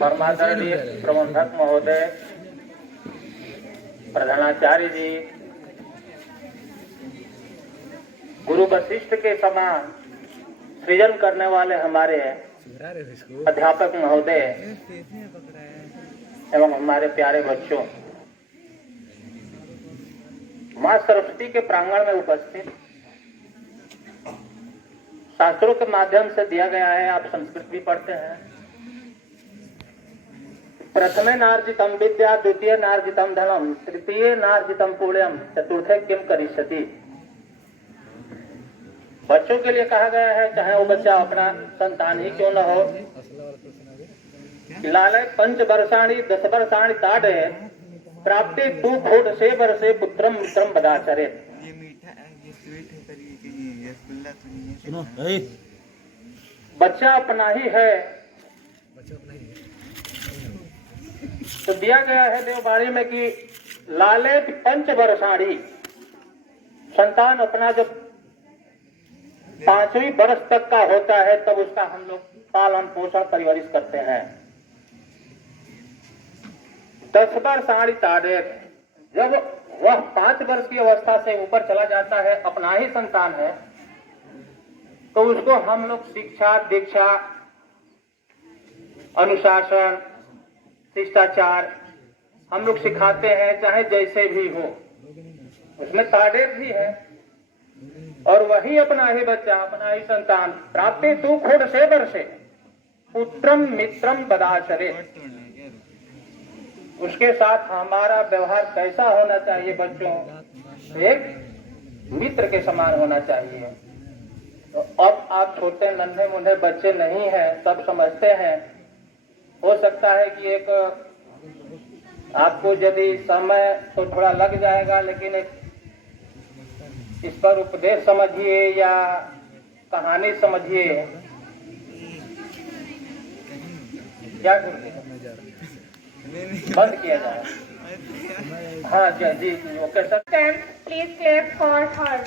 परमादरणीय प्रबंधक महोदय, प्रधानाचार्य जी, गुरु वशिष्ठ के समान सृजन करने वाले हमारे अध्यापक महोदय एवं हमारे प्यारे बच्चों, मां सरस्वती के प्रांगण में उपस्थित शास्त्रों के माध्यम से दिया गया है, आप संस्कृत भी पढ़ते हैं। प्रथमे नार्जितम विद्या, द्वितीय नार्जितम धनम, तृतीय नार्जितम पुण्यम, चतुर्थे किम करिष्यति। बच्चों के लिए कहा गया है, चाहे वो बच्चा अपना संतान ही क्यों न हो, लालय 5 वर्षाणि 10 वर्षाणि ताडे प्राप्ति 2 खोट से वर्षे पुत्रम मित्रम बदाचरे। सुनो, ए बच्चा अपना ही है तो दिया गया है देववाणी में कि लाले 5 वर्षाणी, संतान अपना जब 5वीं वर्ष तक का होता है तब उसका हम लोग पालन पोषण परवरिश करते हैं। 10 वर्षाणी ताड़े, जब वह 5 वर्ष की अवस्था से ऊपर चला जाता है, अपना ही संतान है, तो उसको हम लोग शिक्षा दीक्षा अनुशासन शिष्टाचार हम लोग सिखाते हैं, चाहे जैसे भी हो। उसमें ताड़ेर भी है और वही अपना ही बच्चा, अपना ही संतान प्राप्ति 2 खोट से वर्षे पुत्रम मित्रम बदाचरे। उसके साथ हमारा व्यवहार कैसा होना चाहिए बच्चों? एक मित्र के समान होना चाहिए। तो अब आप छोटे नन्हे मुन्ने बच्चे नहीं हैं, सब समझते हैं। हो सकता है कि एक आपको यदि समय तो थोड़ा लग जाएगा, लेकिन एक इस पर उपदेश समझिए या कहानी समझिए। क्या करेंगे? बंद किया जाए। हाँ जी, okay sir. Please clap for her.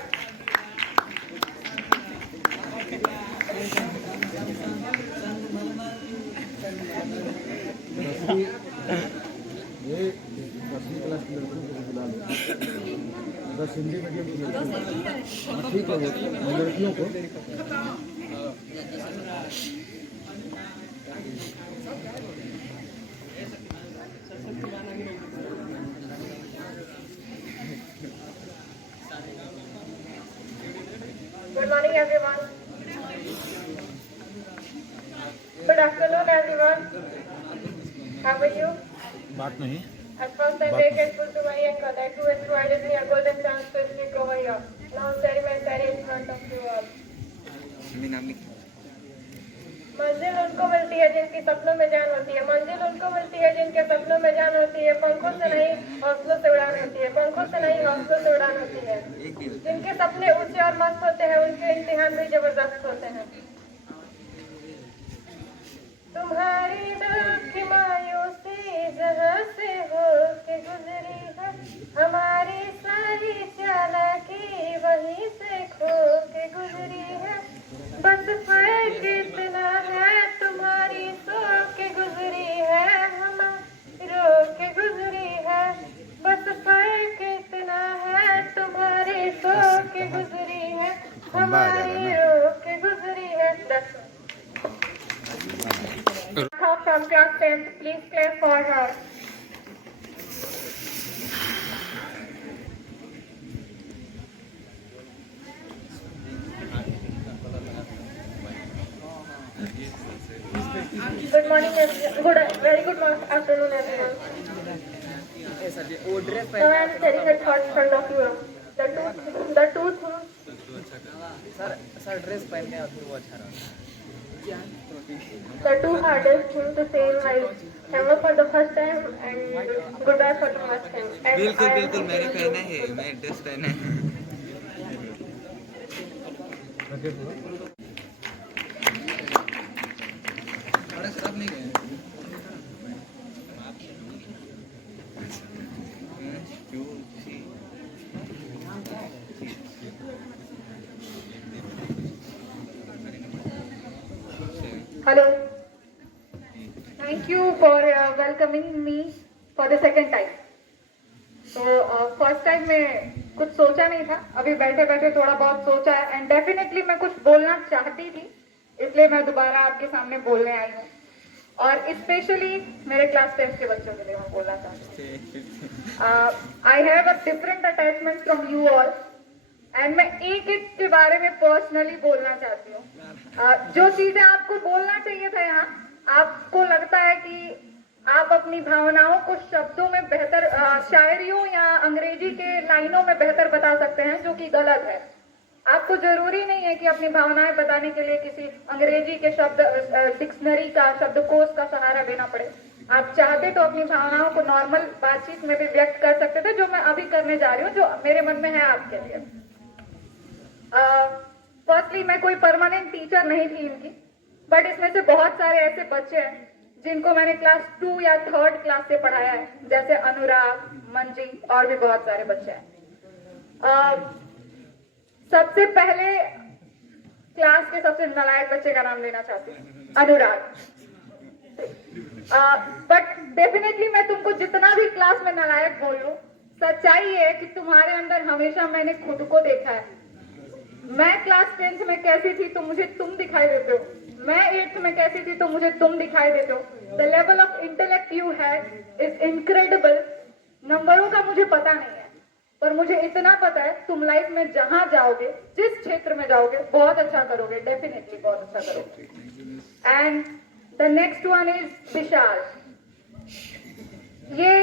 ये 10वीं क्लास की लड़कियों को बुला लो, 10 हिंदी मीडियम की लड़कियों, ठीक है, वो लड़कियों को। Good morning, everyone. Good afternoon, everyone. How are you? बात नहीं। At first, I'm very grateful to my uncle that who has provided me a golden chance to speak over here. Now, sharing my story in front of you all. मंजिल उनको मिलती है जिनकी सपनों में जान होती है। मंजिल उनको मिलती है जिनके सपनों में जान होती है। पंखों से नहीं हौसलों से उड़ान होती है। पंखों से नहीं हौसलों से उड़ान होती है। जिनके सपने ऊंचे और मस्त होते हैं, उनके इम्तिहान भी जबरदस्त होते हैं। तुम्हारी दुख की मायूसी जहाँ से हो के गुजरी है, हमारी सारी चालाकी वहीं से खो के गुजरी है। बस फर्क इतना है, तुम्हारी सो के गुजरी है, हमारी रो के गुजरी है। बस फर्क इतना है, तुम्हारी सो के गुजरी है, हमारी रो के गुजरी है। From class 10th, please clap for her. Good morning, everyone. Very good afternoon, everyone. Now I am staring at thought front of you. The two things. Sir dress पहन के आपको वो अच्छा रहा। The two hardest things to say in life: hello for the first time and goodbye for the last time. बिल्कुल बिल्कुल मैंने पहना है, मैं ड्रेस पहना है। Hello. Thank you for welcoming me for the second time. तो फर्स्ट टाइम मैं कुछ सोचा नहीं था, अभी बैठे बैठे थोड़ा बहुत सोचा है एंड डेफिनेटली मैं कुछ बोलना चाहती थी, इसलिए मैं दोबारा आपके सामने बोलने आई हूँ और स्पेशली मेरे क्लास 10 के बच्चों के लिए मैं बोलना चाहती हूँ. I have a different attachment from you all and मैं एक एक के बारे में पर्सनली बोलना चाहती हूँ. जो चीजें आपको बोलना चाहिए था यहाँ, आपको लगता है कि आप अपनी भावनाओं को शब्दों में बेहतर शायरियों या अंग्रेजी के लाइनों में बेहतर बता सकते हैं, जो कि गलत है. आपको जरूरी नहीं है कि अपनी भावनाएं बताने के लिए किसी अंग्रेजी के शब्द डिक्शनरी का शब्दकोश का सहारा लेना पड़े. आप चाहते तो अपनी भावनाओं को नॉर्मल बातचीत में भी व्यक्त कर सकते थे, जो मैं अभी करने जा रही हूँ, जो मेरे मन में है आपके लिए. फर्स्टली मैं कोई परमानेंट टीचर नहीं थी इनकी, बट इसमें से बहुत सारे ऐसे बच्चे हैं जिनको मैंने क्लास 2 या 3rd क्लास से पढ़ाया है, जैसे अनुराग, मंजी और भी बहुत सारे बच्चे हैं. सबसे पहले क्लास के सबसे नालायक बच्चे का नाम लेना चाहती हूँ, अनुराग. बट डेफिनेटली मैं तुमको जितना भी क्लास में नालायक बोल लूं, सच्चाई है कि तुम्हारे अंदर हमेशा मैंने खुद को देखा है. मैं क्लास 10th में कैसी थी तो मुझे तुम दिखाई देते हो, मैं 8th में कैसी थी तो मुझे तुम दिखाई देते हो. The level of intellect you had is incredible. नंबरों का मुझे पता नहीं है, पर मुझे इतना पता है तुम लाइफ में जहां जाओगे, जिस क्षेत्र में जाओगे, बहुत अच्छा करोगे, डेफिनेटली बहुत अच्छा करोगे. And the next one is Vishal. ये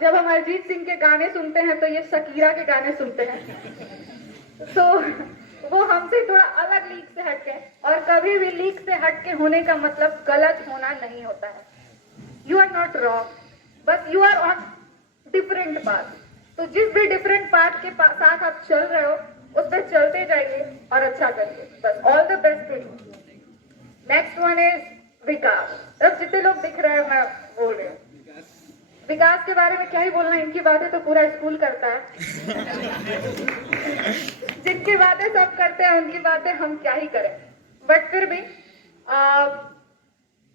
जब हम अरिजीत सिंह के गाने सुनते हैं तो ये शकीरा के गाने सुनते हैं. तो वो हमसे थोड़ा अलग लीग से हटके, और कभी भी लीग से हटके होने का मतलब गलत होना नहीं होता है. यू आर नॉट रॉन्ग, बस you are on different path. तो जिस भी डिफरेंट पाथ के साथ आप चल रहे हो, उस पर चलते जाइए और अच्छा करिए. बस all the best to you. Next one is Vikas. अब जितने लोग दिख रहे हैं मैं बोल रही हूँ. विकास के बारे में क्या ही बोलना, इनकी बातें तो पूरा स्कूल करता है. जिनकी बातें सब करते हैं उनकी बातें हम क्या ही करें, बट फिर भी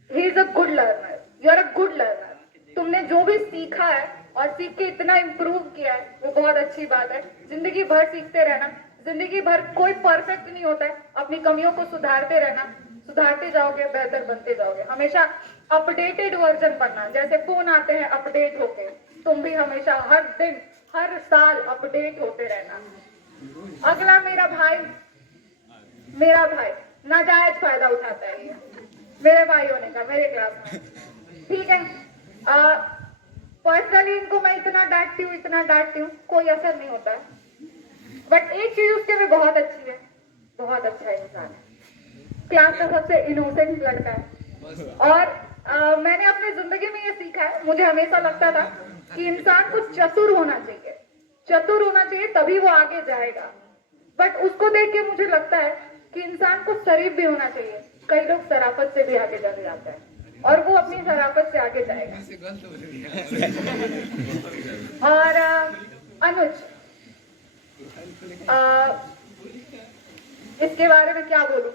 he is a good learner. You are a good learner. तुमने जो भी सीखा है और सीख के इतना इम्प्रूव किया है, वो बहुत अच्छी बात है. जिंदगी भर सीखते रहना. जिंदगी भर कोई परफेक्ट नहीं होता है. अपनी कमियों को सुधारते रहना. सुधारते जाओगे, बेहतर बनते जाओगे. हमेशा अपडेटेड वर्जन पढ़ना. जैसे फोन आते हैं अपडेट होके, तुम भी हमेशा हर दिन हर साल अपडेट होते रहना. अगला मेरा भाई नाजायज फायदा उठाता है ये मेरे भाई होने का मेरे क्लास में. ठीक है, पर्सनली इनको मैं इतना डांटती हूँ, कोई असर नहीं होता है. बट एक चीज उसके में बहुत अच्छी है, बहुत अच्छा इंसान है. क्लास का सबसे इनोसेंट लड़का है. और मैंने अपनी जिंदगी में ये सीखा है. मुझे हमेशा लगता था कि इंसान को चतुर होना चाहिए, तभी वो आगे जाएगा. बट उसको देख के मुझे लगता है कि इंसान को शरीफ भी होना चाहिए. कई लोग शराफत से भी आगे चले जाते हैं और वो अपनी शराफत से आगे जाएगा. और अनुज, इसके बारे में क्या बोलूं,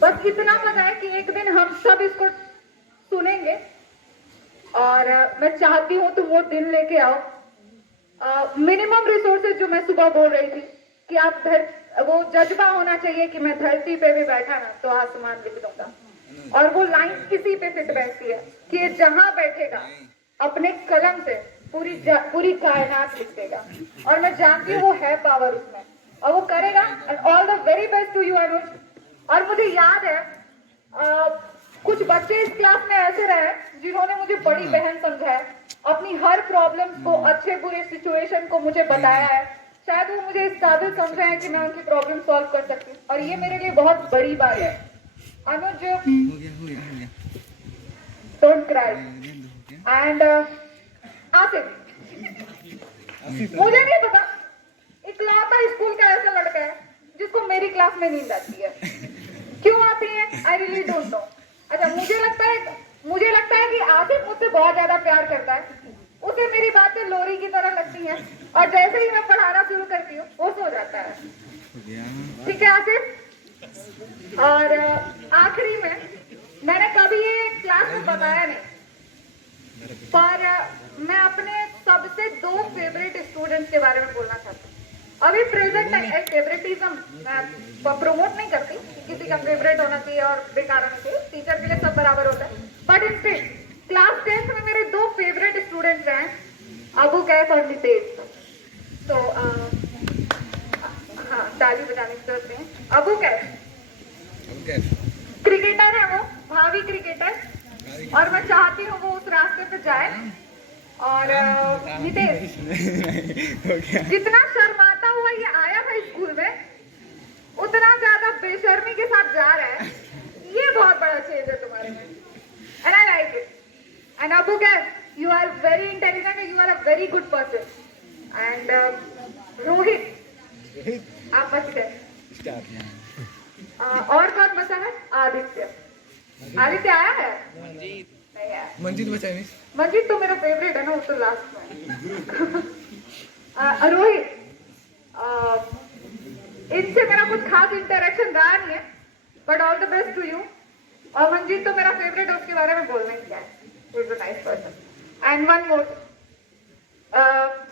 बस इतना पता है कि एक दिन हम सब इसको सुनेंगे और मैं चाहती हूँ तुम वो दिन लेके आओ. मिनिमम रिसोर्सेज जो मैं सुबह बोल रही थी कि आप वो जज्बा होना चाहिए कि मैं धरती पे भी बैठा ना तो आसमान लिख दूंगा. और वो लाइन किसी पे फिट बैठती है कि जहां बैठेगा अपने कलम से पूरी कायनात लिख देगा. और मैं जानती हूँ वो है पावर उसमें, और वो करेगा. And all the very best to you Anuj. और मुझे याद है कुछ बच्चे इस क्लास में ऐसे रहे जिन्होंने मुझे बड़ी बहन समझा है. अपनी हर प्रॉब्लम्स को, अच्छे बुरे सिचुएशन को मुझे बताया है. शायद वो मुझे इस काबिल समझा है कि मैं उनकी प्रॉब्लम सॉल्व कर सकती हूँ, और ये मेरे लिए बहुत बड़ी बात है. अनुज, डोंट क्राई. एंड आसिफ, मुझे नहीं पता इकलौता स्कूल का ऐसा लड़का है जिसको मेरी क्लास में नींद आती है. क्यों आती है, आई रियली डोंट नो. अच्छा, मुझे लगता है कि आसिफ मुझसे बहुत ज्यादा प्यार करता है. उसे मेरी बातें लोरी की तरह लगती हैं, और जैसे ही मैं पढ़ाना शुरू करती हूँ वो सो जाता है. ठीक है आसिफ, और आखिरी में, मैंने कभी ये क्लास में बताया नहीं, पर मैं अपने सबसे 2 फेवरेट स्टूडेंट्स के बारे में बोलना चाहती हूँ। अभी प्रेजेंट में फेवरेटिज्म प्रमोट नहीं करती, किसी का फेवरेट होना चाहिए और बेकार होना चाहिए, टीचर के लिए सब बराबर होता है, बट इंस्टेड क्लास 10th में मेरे 2 फेवरेट स्टूडेंट्स हैं, अबू कैफ और नितेश। तो हाँ, ताली बजाने की जरूरत नहीं है। अबू कैफ क्रिकेटर है, वो भावी क्रिकेटर, और मैं चाहती हूँ वो उस रास्ते पे जाए। और नितेश जितना शर्माता हुआ ये आया था स्कूल में, उतना ज्यादा बेशर्मी के साथ जा रहा है, ये बहुत बड़ा चेंज है तुम्हारे में, and I like it. And Abu Kaif, you are very intelligent and you are a very good person. And Rohit, आप बच गए। और कौन बचा है? आदित्य। आदित्य आया है? नहीं आया। मंजीत बचा नहीं। मंजीत तो मेरा फेवरेट है ना, वो तो लास्ट में। रोहित, इनसे मेरा कुछ खास इंटरेक्शन रहा नहीं है, but all the best to you. और मंजीत तो मेरा फेवरेट है, उसके बारे में बोलना ही क्या है, ही is a nice person. And one more,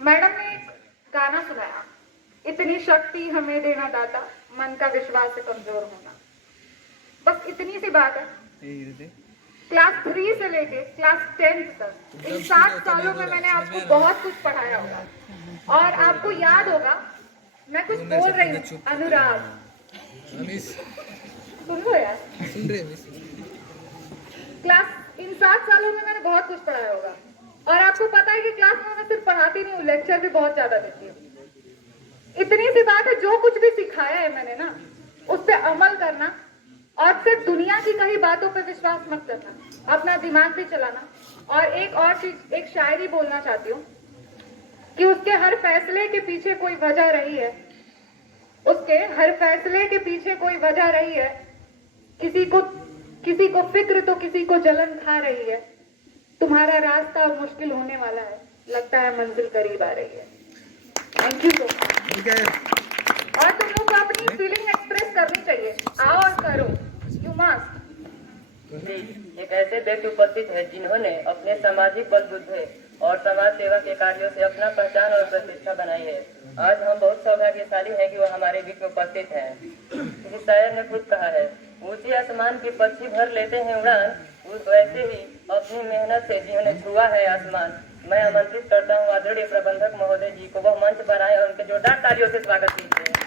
madam ने एक गाना सुनाया, इतनी शक्ति हमें देना दाता, मन का विश्वास से कमजोर होना। बस इतनी सी बात है। क्लास 3 से लेके क्लास 10 तक इन 7 सालों में मैंने आपको बहुत कुछ पढ़ाया होगा, और आपको याद होगा मैं कुछ बोल रही हूँ। अनुराग, सुन लो यार, क्लास इन 7 सालों में मैंने बहुत कुछ पढ़ाया होगा, और आपको पता है कि क्लास में मैं सिर्फ पढ़ाती नहीं हूँ, लेक्चर भी बहुत ज्यादा देती हूँ। इतनी सी बात है, जो कुछ भी सिखाया है मैंने ना, उस पर अमल करना, और सिर्फ दुनिया की कही बातों पे विश्वास मत करना, अपना दिमाग भी चलाना। और एक और चीज, एक शायरी बोलना चाहती हूँ कि उसके हर फैसले के पीछे कोई वजह रही है, उसके हर फैसले के पीछे कोई वजह रही है। किसी को फिक्र तो किसी को जलन खा रही है। तुम्हारा रास्ता मुश्किल होने वाला है, लगता है मंजिल करीब आ रही है। Thank you so much. और तुम लोग को अपनी फीलिंग एक्सप्रेस करनी चाहिए, आओ और करो, यू मस्ट। एक ऐसे व्यक्ति उपस्थित है जिन्होंने अपने सामाजिक बलबूते और समाज सेवा के कार्यों से अपना पहचान और प्रतिष्ठा बनाई है। आज हम बहुत सौभाग्यशाली हैं कि वो हमारे बीच में उपस्थित हैं। किसी शायर ने खुद कहा है, ऊंचे आसमान के पक्षी भर लेते हैं उड़ान, वैसे ही अपनी मेहनत से जिन्होंने छुआ है आसमान। मैं आमंत्रित करता हूँ आदरणीय प्रबंधक महोदय जी को, वह मंच पर आए और उनके जोरदार तालियों से स्वागत कीजिए।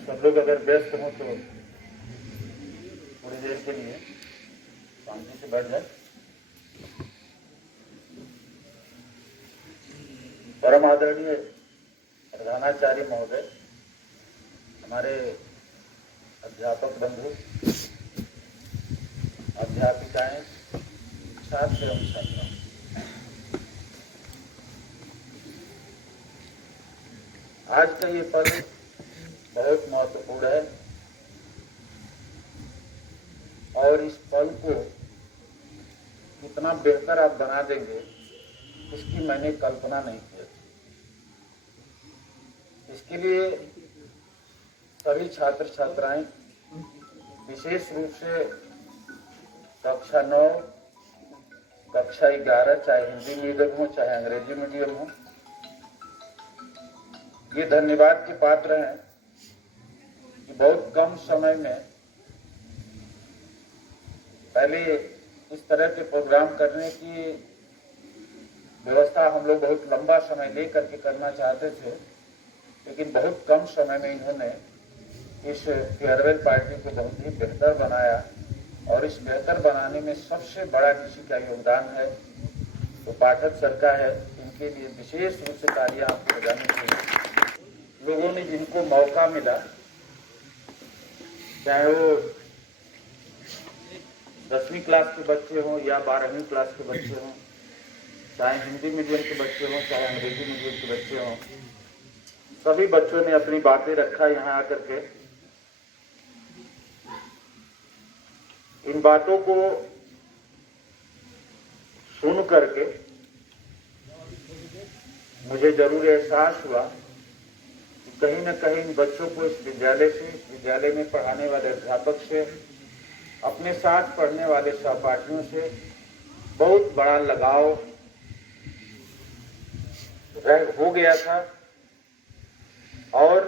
सब लोग अगर व्यस्त हो तो थोड़ी देर के लिए शांति से बैठ जाए। परम आदरणीय प्रधानाचार्य महोदय, हमारे अध्यापक बंधु, अध्यापिकाएं, छात्र एवं छात्राएं, आज का ये पर्व बहुत महत्वपूर्ण है, और इस पल को कितना बेहतर आप बना देंगे इसकी मैंने कल्पना नहीं की थी। इसके लिए सभी छात्र छात्राएं, विशेष रूप से कक्षा 9, कक्षा 11, चाहे हिंदी मीडियम हो चाहे अंग्रेजी मीडियम हो, ये धन्यवाद के पात्र हैं कि बहुत कम समय में पहले इस तरह के प्रोग्राम करने की व्यवस्था हम लोग बहुत लंबा समय लेकर के करना चाहते थे, लेकिन बहुत कम समय में इन्होंने इस फेयरवेल पार्टी को बहुत ही बेहतर बनाया, और इस बेहतर बनाने में सबसे बड़ा किसी का योगदान है तो पाठक सर का है। इनके लिए विशेष रूप से तालियां आपको बजानी चाहिए। लोगों ने जिनको मौका मिला, चाहे वो 10वीं क्लास के बच्चे हों या 12वीं क्लास के बच्चे हों, चाहे हिंदी मीडियम के बच्चे हों चाहे अंग्रेजी मीडियम के बच्चे हों, सभी बच्चों ने अपनी बातें रखा यहाँ आकर के। इन बातों को सुन करके मुझे जरूर एहसास हुआ कि कहीं न कहीं इन बच्चों को इस विद्यालय में पढ़ाने वाले अध्यापक से, अपने साथ पढ़ने वाले सहपाठियों से बहुत बड़ा लगाव हो गया था। और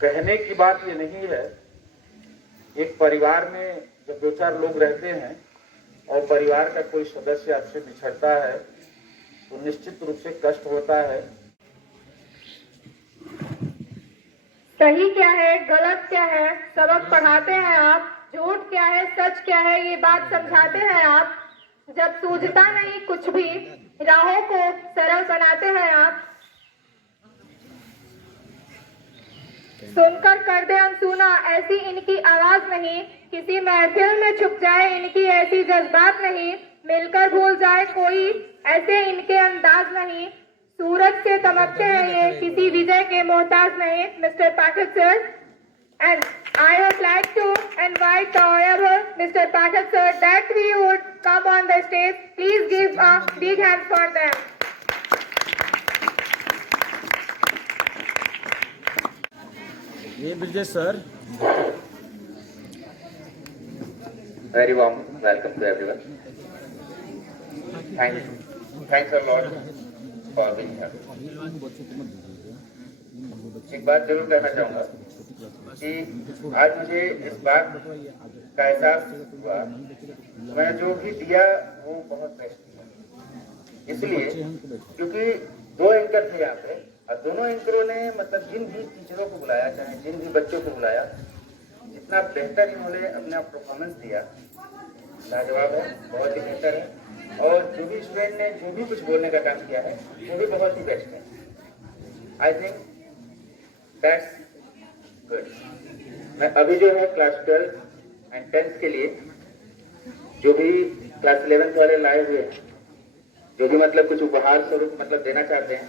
कहने की बात ये नहीं है, एक परिवार में जब 2-4 लोग रहते हैं और परिवार का कोई सदस्य आपसे बिछड़ता है तो निश्चित रूप से कष्ट होता है। सही क्या है, गलत क्या है, सबक पढ़ाते हैं आप, झूठ क्या है, सच क्या है, ये बात समझाते हैं आप। जब सूझता नहीं कुछ भी, राहों को सरल बनाते हैं आप। सुनकर कर दे अनसुना, ऐसी इनकी आवाज नहीं। किसी महफिल में छुप जाए इनकी ऐसी जज्बात नहीं। मिलकर भूल जाए कोई, ऐसे इनके अंदाज नहीं। सूरज से चमकते हैं ये, किसी विजय के मोहताज नहीं। Mister Pathak sir, and I would like to invite honorable Mr. Pathak sir that we would come on the stage. Please give a big hand for them. ये Brijesh sir. Very warm welcome to everyone. Thanks a lot for being here. एक बात जरूर कहना चाहूँगा कि आज मुझे इस बात का एहसास हुआ, मैं जो भी दिया वो बहुत बेस्ट दिया। इसलिए क्योंकि 2 एंकर थे यहाँ पे और दोनों एंकरों ने मतलब जिन भी टीचरों को बुलाया, चाहे जिन भी बच्चों को बुलाया, जितना बेहतर इन्होंने अपना परफॉर्मेंस दिया, लाजवाब है, बहुत ही बेहतर है। और जो भी स्टूडेंट ने जो भी कुछ बोलने का काम किया है वो भी बहुत ही बेस्ट है। I think that's good. मैं अभी जो है क्लास 12 एंड 10th के लिए जो भी क्लास 11th वाले लाए हुए हैं, जो भी मतलब कुछ उपहार स्वरूप मतलब देना चाहते हैं,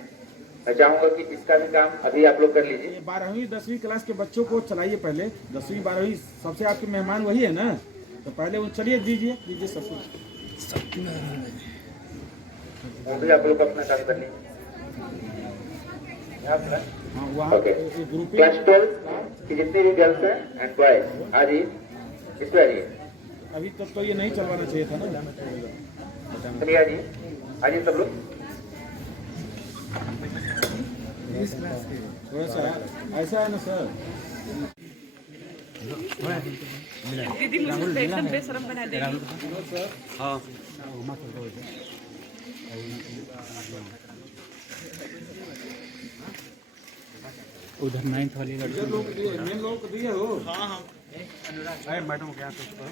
मैं चाहूंगा कि इसका भी काम अभी आप लोग कर लीजिए। 12वीं 10वीं क्लास के बच्चों को चलाइए पहले। 10वीं 12वीं सबसे आपके मेहमान वही है ना, तो पहले वो चलिए दीजिए सबसे। वो भी आप लोग अपना काम कर लीजिए। ओके, क्लास 12 की जितनी भी गर्ल्स हैं एंड बॉयज आ जाइए, इस पे आ जाइए। अभी तक तो ये नहीं चलवाना चाहिए था ना। चलिए आ जाइए सब लोग। थोड़ा सा ऐसा है ना सर, दीदी मुझे एकदम बेशरम बना देगी। हाँ उधर 9th वाली मेन लोग दिए हो। हाँ अरे मैडम क्या देखो